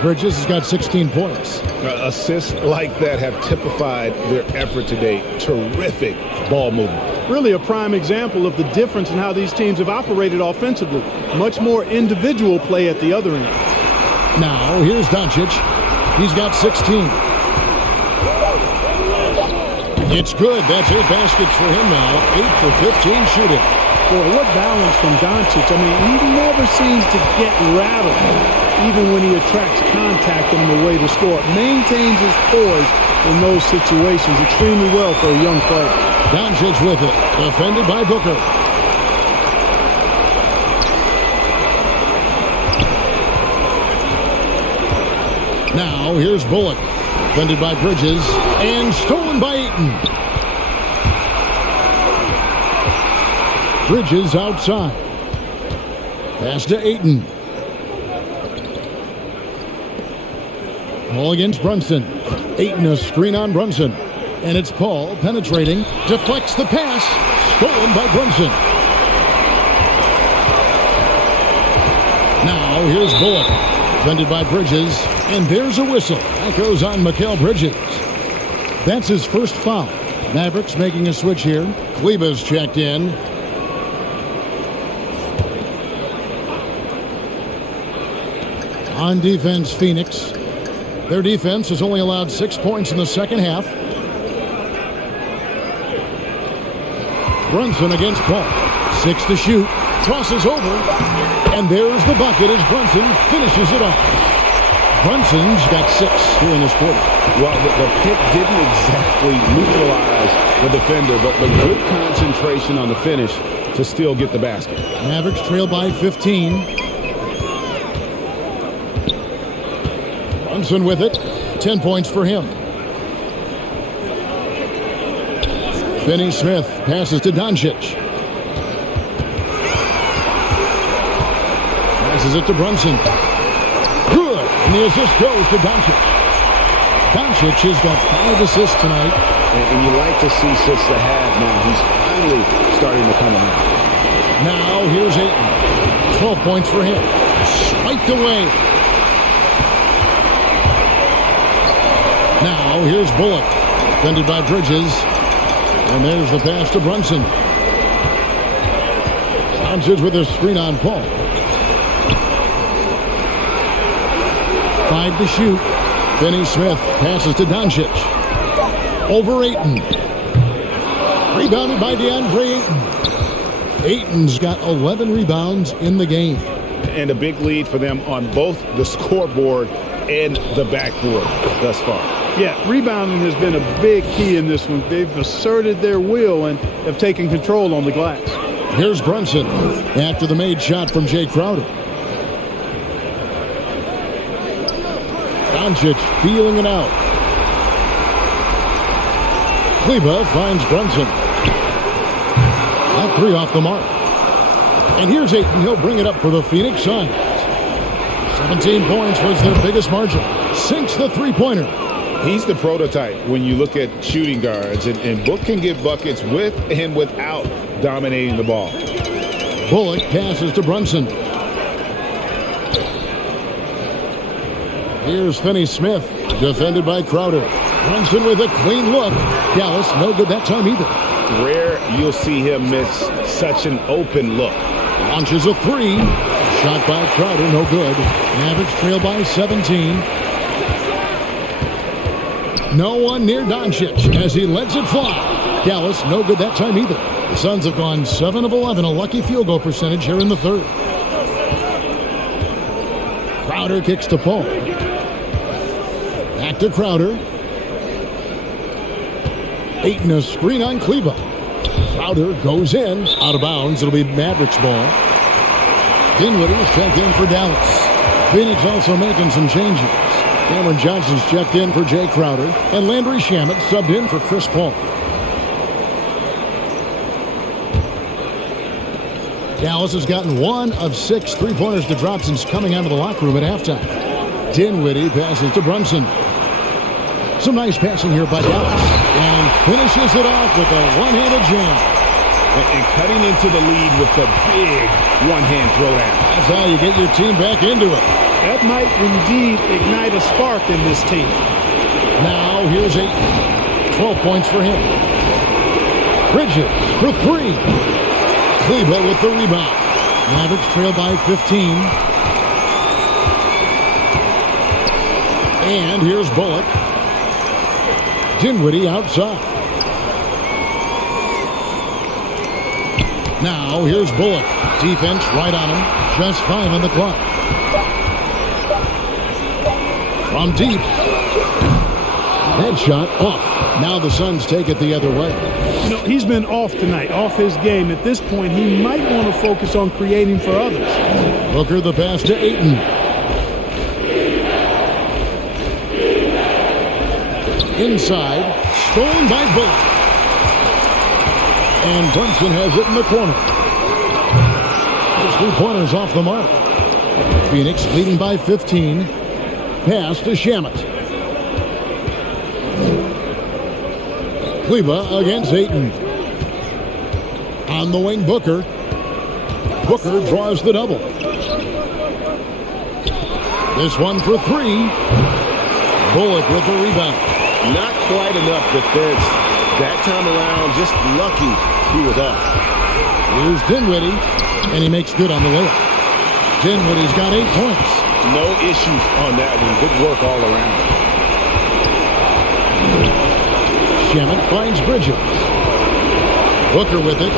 Bridges has got 16 points. Assists like that have typified their effort today. Terrific ball movement. Really a prime example of the difference in how these teams have operated offensively. Much more individual play at the other end. Now, here's Doncic. He's got 16. It's good. That's 8 baskets for him now. 8 for 15 shooting. Boy, what balance from Doncic. I mean, he never seems to get rattled, even when he attracts contact on the way to score. Maintains his poise in those situations extremely well for a young player. Doncic with it. Defended by Booker. Now, here's Bullock. Defended by Bridges. And stolen by Ayton. Bridges outside. Pass to Ayton. Paul against Brunson. Ayton a screen on Brunson. And it's Paul penetrating. Deflects the pass. Stolen by Brunson. Now here's Bullock. Defended by Bridges. And there's a whistle. That goes on Mikal Bridges. That's his first foul. Mavericks making a switch here. Kleba's checked in. On defense, Phoenix. Their defense has only allowed 6 points in the second half. Brunson against Paul. 6 to shoot. Crosses over. And there's the bucket as Brunson finishes it off. Brunson's got 6 here in this quarter. Well, the pick didn't exactly neutralize the defender, but good concentration on the finish to still get the basket. Mavericks trail by 15. Brunson with it. 10 points for him. Finney Smith passes to Doncic. Passes it to Brunson. Good. And the assist goes to Doncic. Doncic has got 5 assists tonight. And you like to see 6 to have now. He's finally starting to come around. Now here's Ayton. 12 points for him. Swiped away. Now here's Bullock. Defended by Bridges. And there's the pass to Brunson. Doncic with a screen on Paul. 5 to shoot. Finney Smith passes to Doncic. Over Ayton. Rebounded by DeAndre Ayton. Ayton's got 11 rebounds in the game. And a big lead for them on both the scoreboard and the backboard thus far. Yeah, rebounding has been a big key in this one. They've asserted their will and have taken control on the glass. Here's Brunson after the made shot from Jay Crowder. Doncic feeling it out. Kleba finds Brunson. That 3 off the mark. And here's Ayton. He'll bring it up for the Phoenix Suns. 17 points was their biggest margin. Sinks the three-pointer. He's the prototype when you look at shooting guards, and Book can get buckets with and without dominating the ball. Bullock passes to Brunson. Here's Finney-Smith, defended by Crowder. Brunson with a clean look. Dallas, no good that time either. Rare you'll see him miss such an open look. Launches a three. Shot by Crowder, no good. Mavericks trail by 17. No one near Doncic as he lets it fly. Dallas, no good that time either. The Suns have gone 7 of 11, a lucky field goal percentage here in the third. Crowder kicks to Paul. Back to Crowder. Ayton a screen on Kleba. Crowder goes in. Out of bounds. It'll be Mavericks ball. Dinwiddie is checked in for Dallas. Phoenix also making some changes. Cameron Johnson's checked in for Jay Crowder. And Landry Shamet subbed in for Chris Paul. Dallas has gotten 1 of 6 three-pointers to drop since coming out of the locker room at halftime. Dinwiddie passes to Brunson. Some nice passing here by Dallas. And finishes it off with a one-handed jam. And cutting into the lead with the big one-hand throwdown. That's how you get your team back into it. That might indeed ignite a spark in this team. Now here's 8. 12 points for him. Bridges for 3. Kleba with the rebound. Mavericks trail by 15. And here's Bullock. Dinwiddie outside. Now here's Bullock. Defense right on him. Just 5 on the clock. From deep. Headshot off. Now the Suns take it the other way. You know, he's been off tonight, off his game. At this point, he might want to focus on creating for others. Booker the pass to Ayton. Inside. Stolen by Bullock. And Brunson has it in the corner. Those 3-pointers off the mark. Phoenix leading by 15. Pass to Shamet. Kleba against Ayton. On the wing, Booker. Booker draws the double. This one for 3. Bullock with the rebound. Not quite enough defense that time around. Just lucky he was off. Here's Dinwiddie, and he makes good on the layup. Dinwiddie's got 8 points. No issues on that one. Good work all around. Shamet finds Bridges. Booker with it.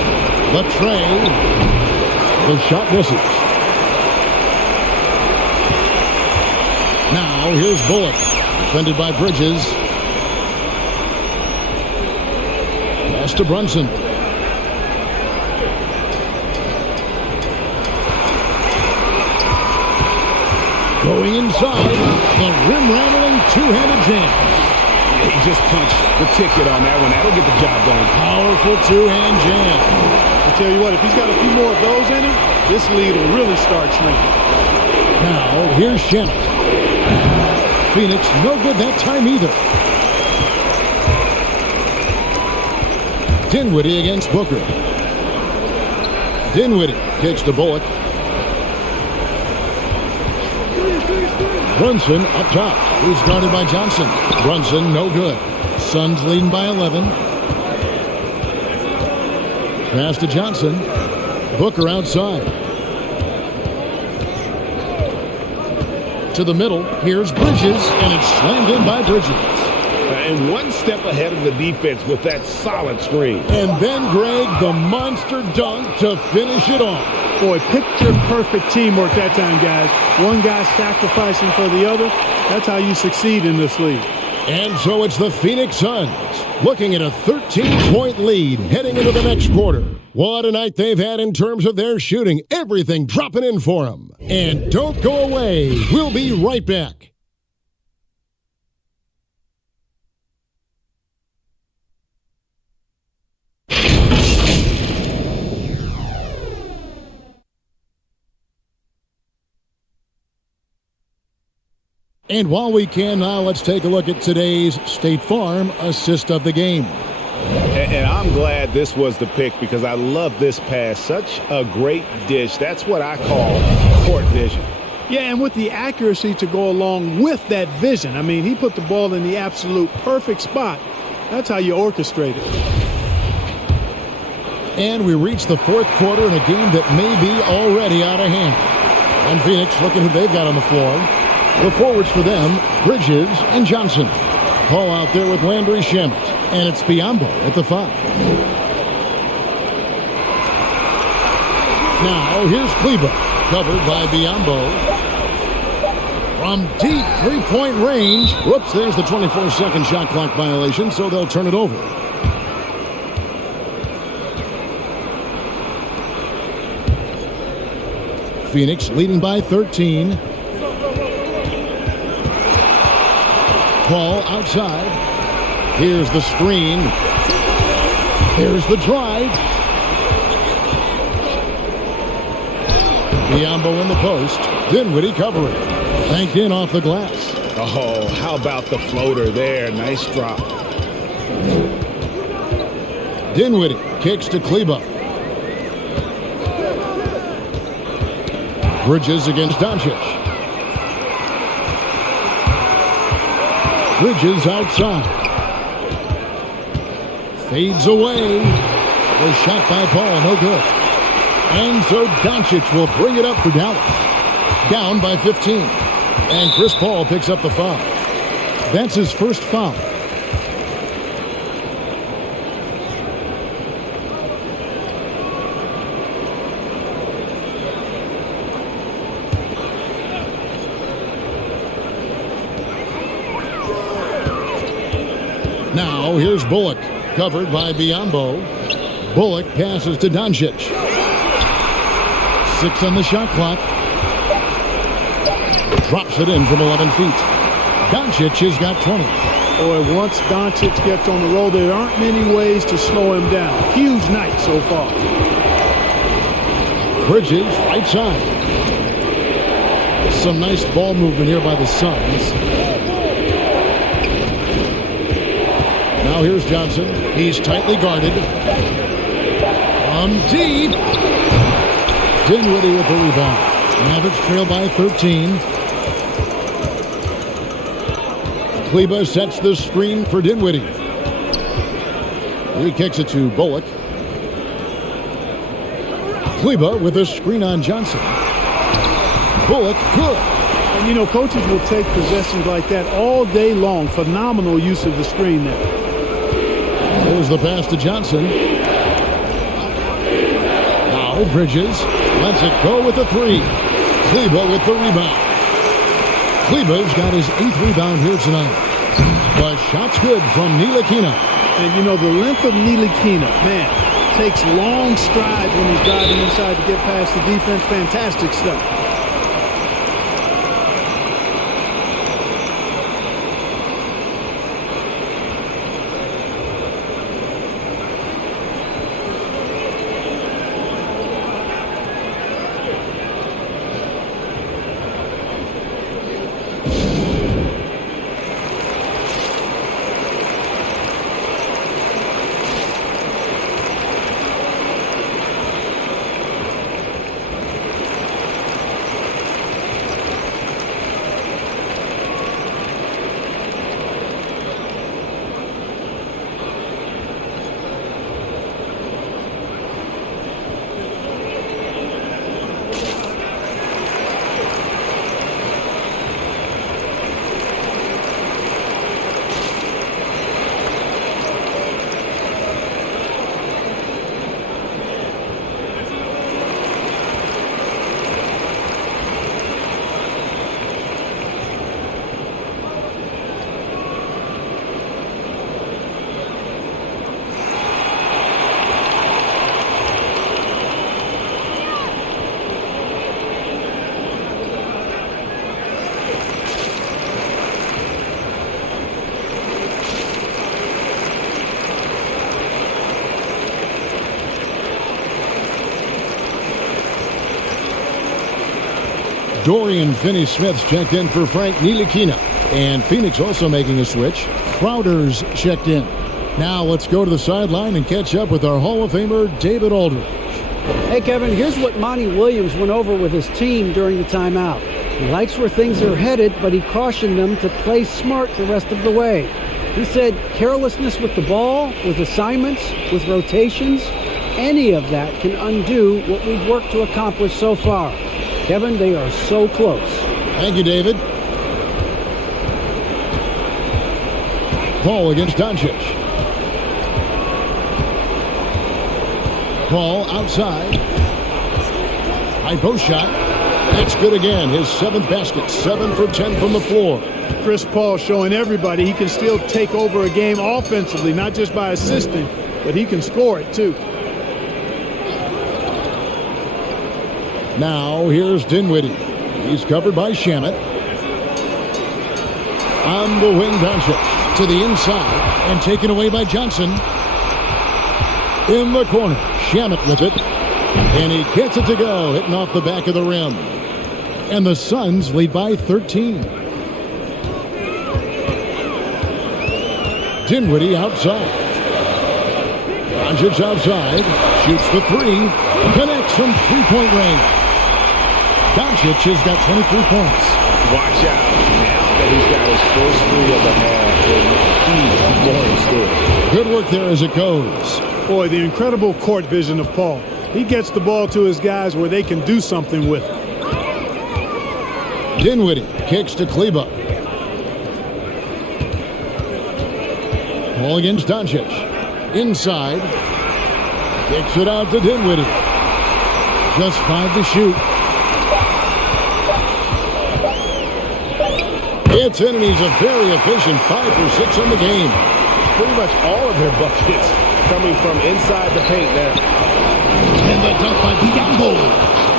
The tray. The shot misses. Now here's Bullock. Defended by Bridges. Pass to Brunson. Going inside. The rim-rattling two-handed jam. He just punched the ticket on that one. That'll get the job done. Powerful two-hand jam. I tell you what, if he's got a few more of those in him, this lead will really start shrinking. Now, here's Shamet. Phoenix, no good that time either. Dinwiddie against Booker. Dinwiddie kicks to Bullock. Brunson up top. He's guarded by Johnson. Brunson, no good. Suns leading by 11. Pass to Johnson. Booker outside. To the middle. Here's Bridges, and it's slammed in by Bridges. And one step ahead of the defense with that solid screen. And then Greg, the monster dunk to finish it off. Boy, picture-perfect teamwork that time, guys. One guy sacrificing for the other. That's how you succeed in this league. And so it's the Phoenix Suns looking at a 13-point lead heading into the next quarter. What a night they've had in terms of their shooting. Everything dropping in for them. And don't go away. We'll be right back. And while we can now, let's take a look at today's State Farm assist of the game. And I'm glad this was the pick because I love this pass. Such a great dish. That's what I call court vision. Yeah, and with the accuracy to go along with that vision. I mean, he put the ball in the absolute perfect spot. That's how you orchestrate it. And we reach the fourth quarter in a game that may be already out of hand. And Phoenix looking who they've got on the floor. The forwards for them, Bridges and Johnson. Paul out there with Landry Shamet. And it's Biyombo at the 5. Now here's Kleber, covered by Biyombo. From deep three-point range. Whoops, there's the 24-second shot clock violation, so they'll turn it over. Phoenix leading by 13. Paul outside. Here's the screen. Here's the drive. Biyombo in the post. Dinwiddie covering. Banked in off the glass. Oh, how about the floater there? Nice drop. Dinwiddie kicks to Kleber. Bridges against Doncic. Bridges outside. Fades away. The shot by Paul, no good. And so Doncic will bring it up for Dallas. Down by 15. And Chris Paul picks up the foul. That's his first foul. Now here's Bullock, covered by Biyombo. Bullock passes to Doncic. 6 on the shot clock. Drops it in from 11 feet. Doncic has got 20. Boy, once Doncic gets on the roll, there aren't many ways to slow him down. Huge night so far. Bridges, right side. Some nice ball movement here by the Suns. Now here's Johnson. He's tightly guarded. Deep. Dinwiddie with the rebound. Mavericks trail by 13. Kleber sets the screen for Dinwiddie. He kicks it to Bullock. Kleber with a screen on Johnson. Bullock, good. And, you know, coaches will take possessions like that all day long. Phenomenal use of the screen there. There's the pass to Johnson. Now Bridges lets it go with a 3. Kleber with the rebound. Kleber's got his 8th rebound here tonight. The shot's good from Ntilikina. And, you know, the length of Ntilikina, man, takes long strides when he's driving inside to get past the defense. Fantastic stuff. Dorian Finney-Smith's checked in for Frank Ntilikina. And Phoenix also making a switch. Crowder's checked in. Now let's go to the sideline and catch up with our Hall of Famer, David Aldridge. Hey, Kevin, here's what Monty Williams went over with his team during the timeout. He likes where things are headed, but he cautioned them to play smart the rest of the way. He said carelessness with the ball, with assignments, with rotations, any of that can undo what we've worked to accomplish so far. Kevin, they are so close. Thank you, David. Paul against Doncic. Paul outside. High post shot. That's good again. His 7th basket. 7 for 10 from the floor. Chris Paul showing everybody he can still take over a game offensively, not just by assisting, but he can score it too. Now here's Dinwiddie. He's covered by Shamet. On the wing, Doncic to the inside and taken away by Johnson. In the corner, Shamet with it. And he gets it to go, hitting off the back of the rim. And the Suns lead by 13. Dinwiddie outside. Doncic outside. Shoots the 3. Connects from three-point range. Doncic has got 23 points. Watch out. Now that he's got his first 3 of the half, and he's more in store. Good work there as it goes. Boy, the incredible court vision of Paul. He gets the ball to his guys where they can do something with it. Dinwiddie kicks to Kleba. Ball against Doncic. Inside. Kicks it out to Dinwiddie. Just 5 to shoot. It's in, and he's a very efficient 5 for 6 in the game. Pretty much all of their buckets coming from inside the paint there. And the dunk by Biyombo.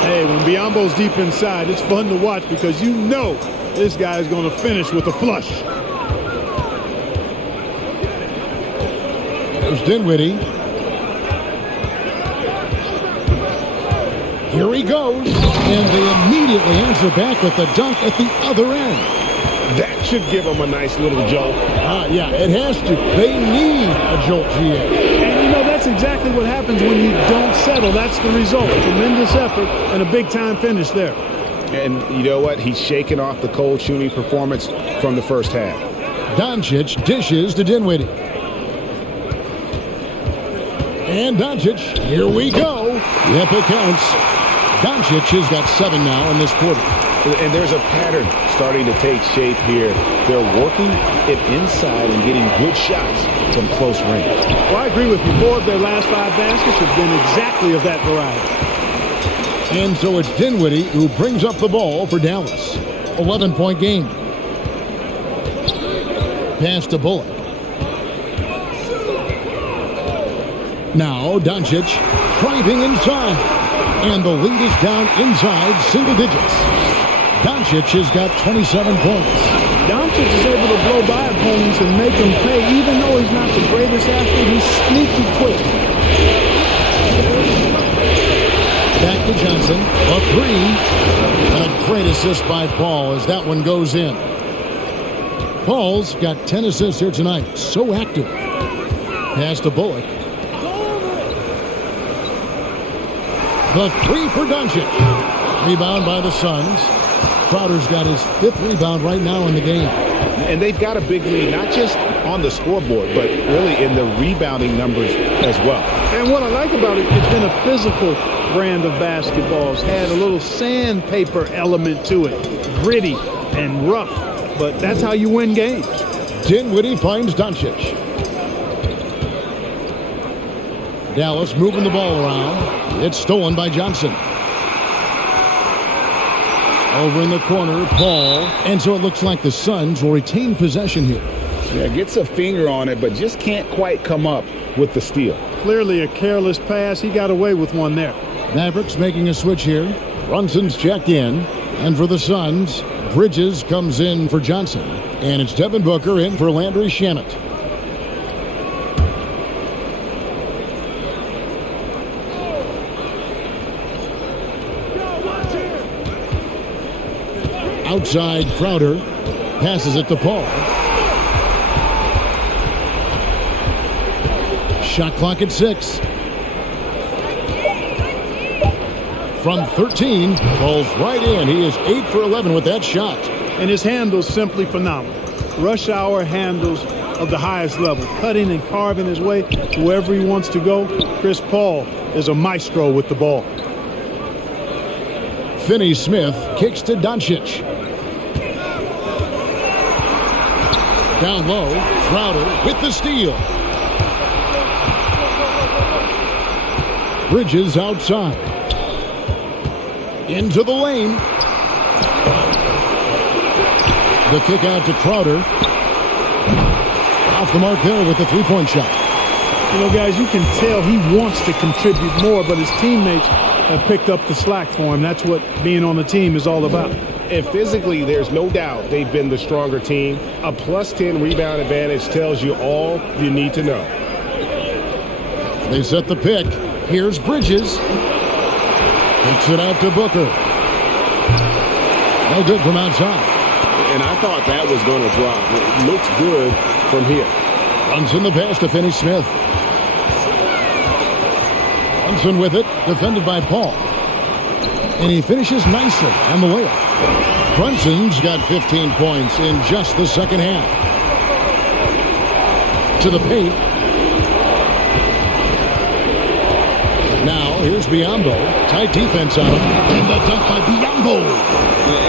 Hey, when Biyombo's deep inside, it's fun to watch because you know this guy is going to finish with a flush. There's Dinwiddie. Here he goes. And they immediately answer back with the dunk at the other end. That should give them a nice little jolt. Yeah, it has to. They need a jolt, GA. And you know, that's exactly what happens when you don't settle. That's the result. Tremendous effort and a big-time finish there. And you know what? He's shaking off the cold shooting performance from the first half. Doncic dishes to Dinwiddie. And Doncic, here we go. Yep, it counts. Doncic has got 7 now in this quarter. And there's a pattern starting to take shape here. They're working it inside and getting good shots from close range. Well, I agree with you. 4 of their last 5 baskets have been exactly of that variety. And so it's Dinwiddie who brings up the ball for Dallas. 11-point game. Pass to Bullock. Now Doncic driving inside. And the lead is down inside single digits. Doncic has got 27 points. Doncic is able to blow by opponents and make them pay, even though he's not the greatest athlete. He's sneaky quick. Back to Johnson. A 3. And a great assist by Paul as that one goes in. Paul's got 10 assists here tonight. So active. Pass to Bullock. The 3 for Doncic. Rebound by the Suns. Crowder's got his 5th rebound right now in the game. And they've got a big lead, not just on the scoreboard, but really in the rebounding numbers as well. And what I like about it, it's been a physical brand of basketball. It's had a little sandpaper element to it. Gritty and rough. But that's how you win games. Dinwiddie finds Doncic. Dallas moving the ball around. It's stolen by Johnson. Over in the corner, Paul. And so it looks like the Suns will retain possession here. Yeah, gets a finger on it, but just can't quite come up with the steal. Clearly a careless pass. He got away with one there. Mavericks making a switch here. Brunson's checked in. And for the Suns, Bridges comes in for Johnson. And it's Devin Booker in for Landry Shamet. Outside, Crowder passes it to Paul. Shot clock at 6. from 13 falls right in. He is 8 for 11 with that shot. And his handle's simply phenomenal. Rush hour handles of the highest level, cutting and carving his way to wherever he wants to go. Chris Paul is a maestro with the ball. Finney-Smith kicks to Doncic. Down low, Crowder with the steal. Bridges outside. Into the lane. The kick out to Crowder. Off the mark there with the three-point shot. You know, guys, you can tell he wants to contribute more, but his teammates have picked up the slack for him. That's what being on the team is all about. And physically, there's no doubt they've been the stronger team. A plus 10 rebound advantage tells you all you need to know. They set the pick. Here's Bridges. Kicks it out to Booker. No good from outside. And I thought that was going to drop. It looks good from here. Brunson the pass to Finney-Smith. Brunson with it, defended by Paul. And he finishes nicely on the layup. Brunson's got 15 points in just the second half. To the paint. Now, here's Biyombo. Tight defense on him. And the dunk by Biyombo.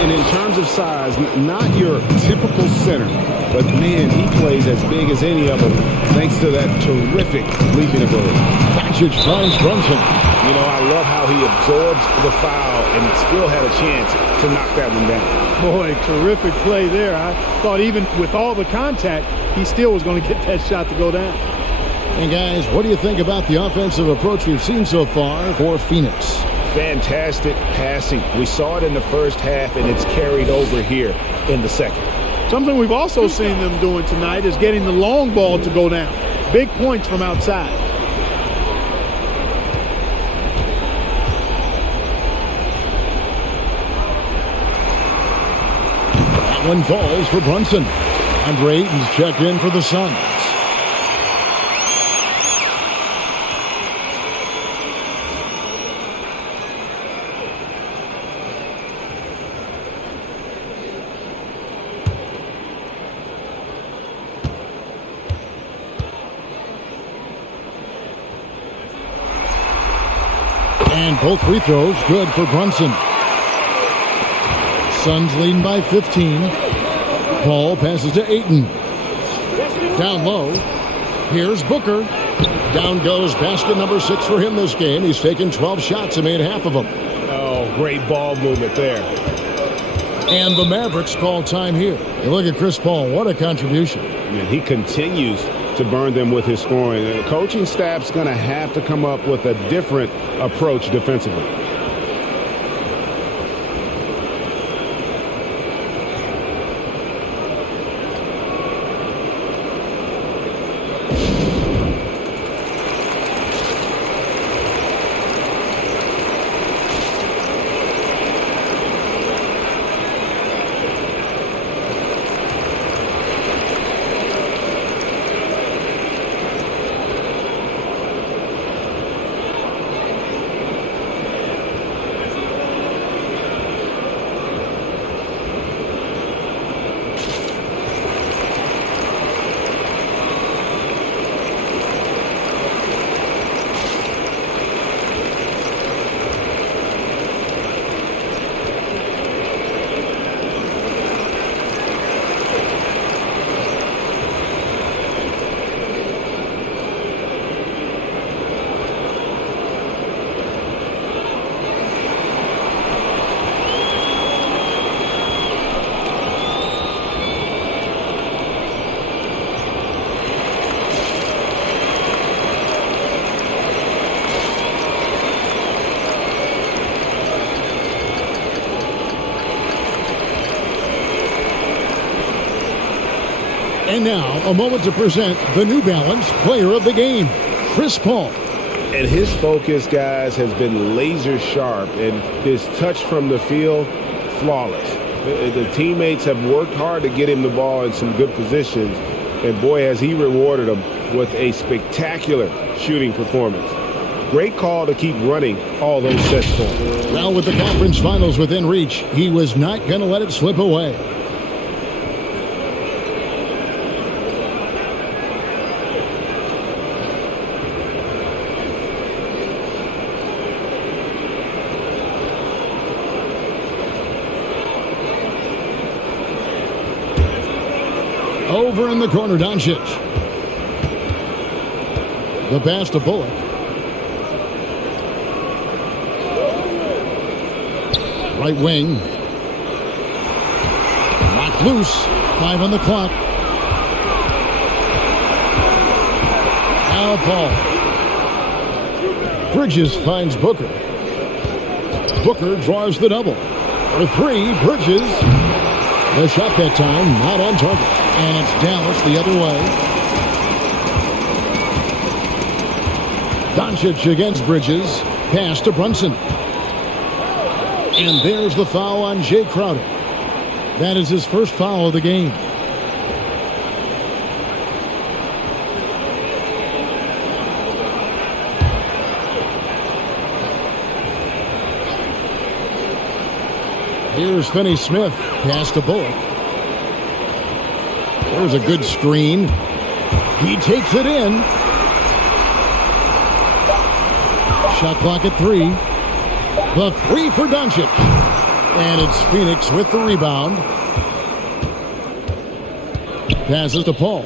And in terms of size, not your typical center, but man, he plays as big as any of them thanks to that terrific leaping ability. Doncic finds Brunson. You know, I love how he absorbs the foul and still had a chance to knock that one down. Boy, terrific play there. I thought even with all the contact, he still was going to get that shot to go down. And guys, what do you think about the offensive approach we've seen so far for Phoenix? Fantastic passing. We saw it in the first half, and it's carried over here in the second. Something we've also seen them doing tonight is getting the long ball to go down. Big points from outside. That one falls for Brunson. Andre Ayton's checked in for the Suns. And both free throws good for Brunson. Suns leading by 15. Paul passes to Ayton. Down low. Here's Booker. Down goes basket number 6 for him this game. He's taken 12 shots and made half of them. Oh, great ball movement there. And the Mavericks call time here. You look at Chris Paul. What a contribution. And he continues to burn them with his scoring. And the coaching staff's going to have to come up with a different approach defensively. And now, a moment to present the New Balance Player of the Game, Chris Paul. And his focus, guys, has been laser sharp, and his touch from the field, flawless. The teammates have worked hard to get him the ball in some good positions, and boy, has he rewarded them with a spectacular shooting performance. Great call to keep running all those sets for him. Well, with the conference finals within reach, he was not going to let it slip away. Over in the corner, Doncic. The pass to Bullock. Right wing. Knocked loose. 5 on the clock. Now Paul. Bridges finds Booker. Booker draws the double. For 3, Bridges. The shot that time, not on target. And it's Dallas the other way. Doncic against Bridges. Pass to Brunson. And there's the foul on Jay Crowder. That is his first foul of the game. Here's Finney Smith. Pass to Bullock. There's a good screen. He takes it in. Shot clock at 3. The 3 for Doncic. And it's Phoenix with the rebound. Passes to Paul.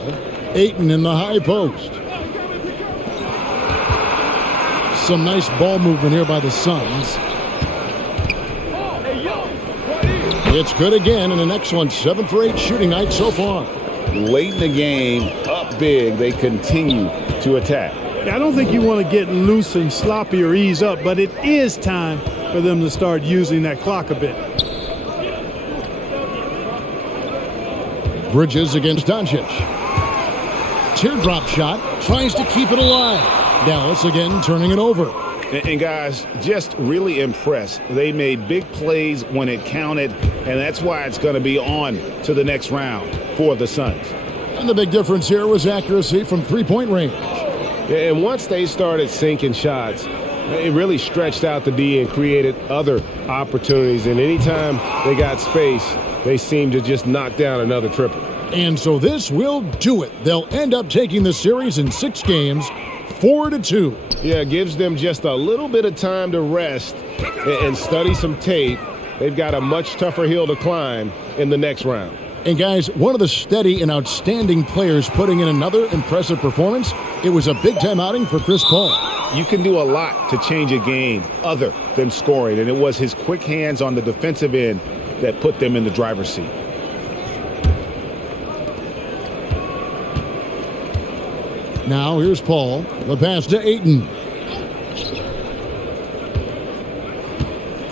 Ayton in the high post. Some nice ball movement here by the Suns. It's good again, and an excellent 7 for 8 shooting night so far. Late in the game, up big, they continue to attack. I don't think you want to get loose and sloppy or ease up, but it is time for them to start using that clock a bit. Bridges against Doncic. Teardrop shot, tries to keep it alive. Dallas again turning it over. And guys, just really impressed. They made big plays when it counted, and that's why it's going to be on to the next round for the Suns. And the big difference here was accuracy from three-point range. And once they started sinking shots, it really stretched out the D and created other opportunities. And anytime they got space, they seemed to just knock down another triple. And so this will do it. They'll end up taking the series in 6 games, 4-2. Yeah, it gives them just a little bit of time to rest and study some tape. They've got a much tougher hill to climb in the next round. And guys, one of the steady and outstanding players putting in another impressive performance. It was a big-time outing for Chris Paul. You can do a lot to change a game other than scoring, and it was his quick hands on the defensive end that put them in the driver's seat. Now here's Paul. The pass to Ayton.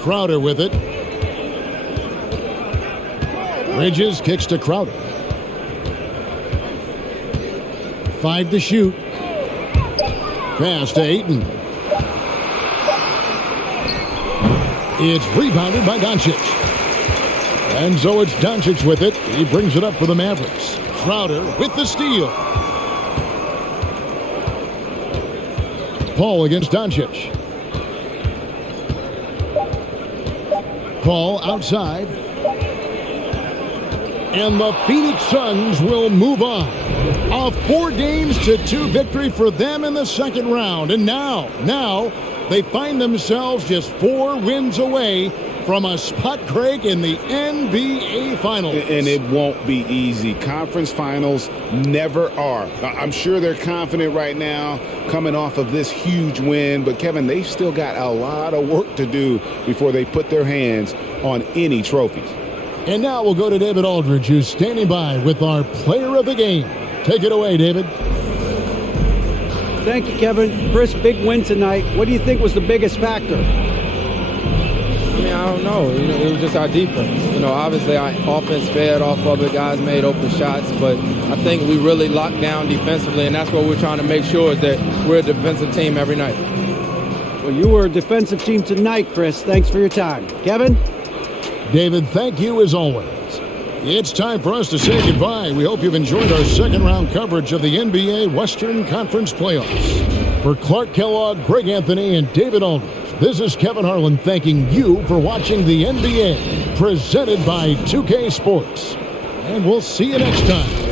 Crowder with it. Bridges kicks to Crowder. 5 to shoot. Pass to Ayton. It's rebounded by Doncic. And so it's Doncic with it. He brings it up for the Mavericks. Crowder with the steal. Paul against Doncic. Paul outside. And the Phoenix Suns will move on. A 4-2 victory for them in the second round. And now they find themselves just 4 wins away from a spot, Craig, in the NBA Finals. And it won't be easy. Conference finals never are. I'm sure they're confident right now coming off of this huge win. But, Kevin, they've still got a lot of work to do before they put their hands on any trophies. And now we'll go to David Aldridge, who's standing by with our player of the game. Take it away, David. Thank you, Kevin. Chris, big win tonight. What do you think was the biggest factor? I don't know. It was just our defense. Obviously our offense fed off of it. Guys made open shots, but I think we really locked down defensively, and that's what we're trying to make sure is that we're a defensive team every night. Well, you were a defensive team tonight, Chris. Thanks for your time. Kevin? David, thank you as always. It's time for us to say goodbye. We hope you've enjoyed our second round coverage of the NBA Western Conference Playoffs. For Clark Kellogg, Greg Anthony, and David Aldridge, this is Kevin Harlan thanking you for watching the NBA, presented by 2K Sports. And we'll see you next time.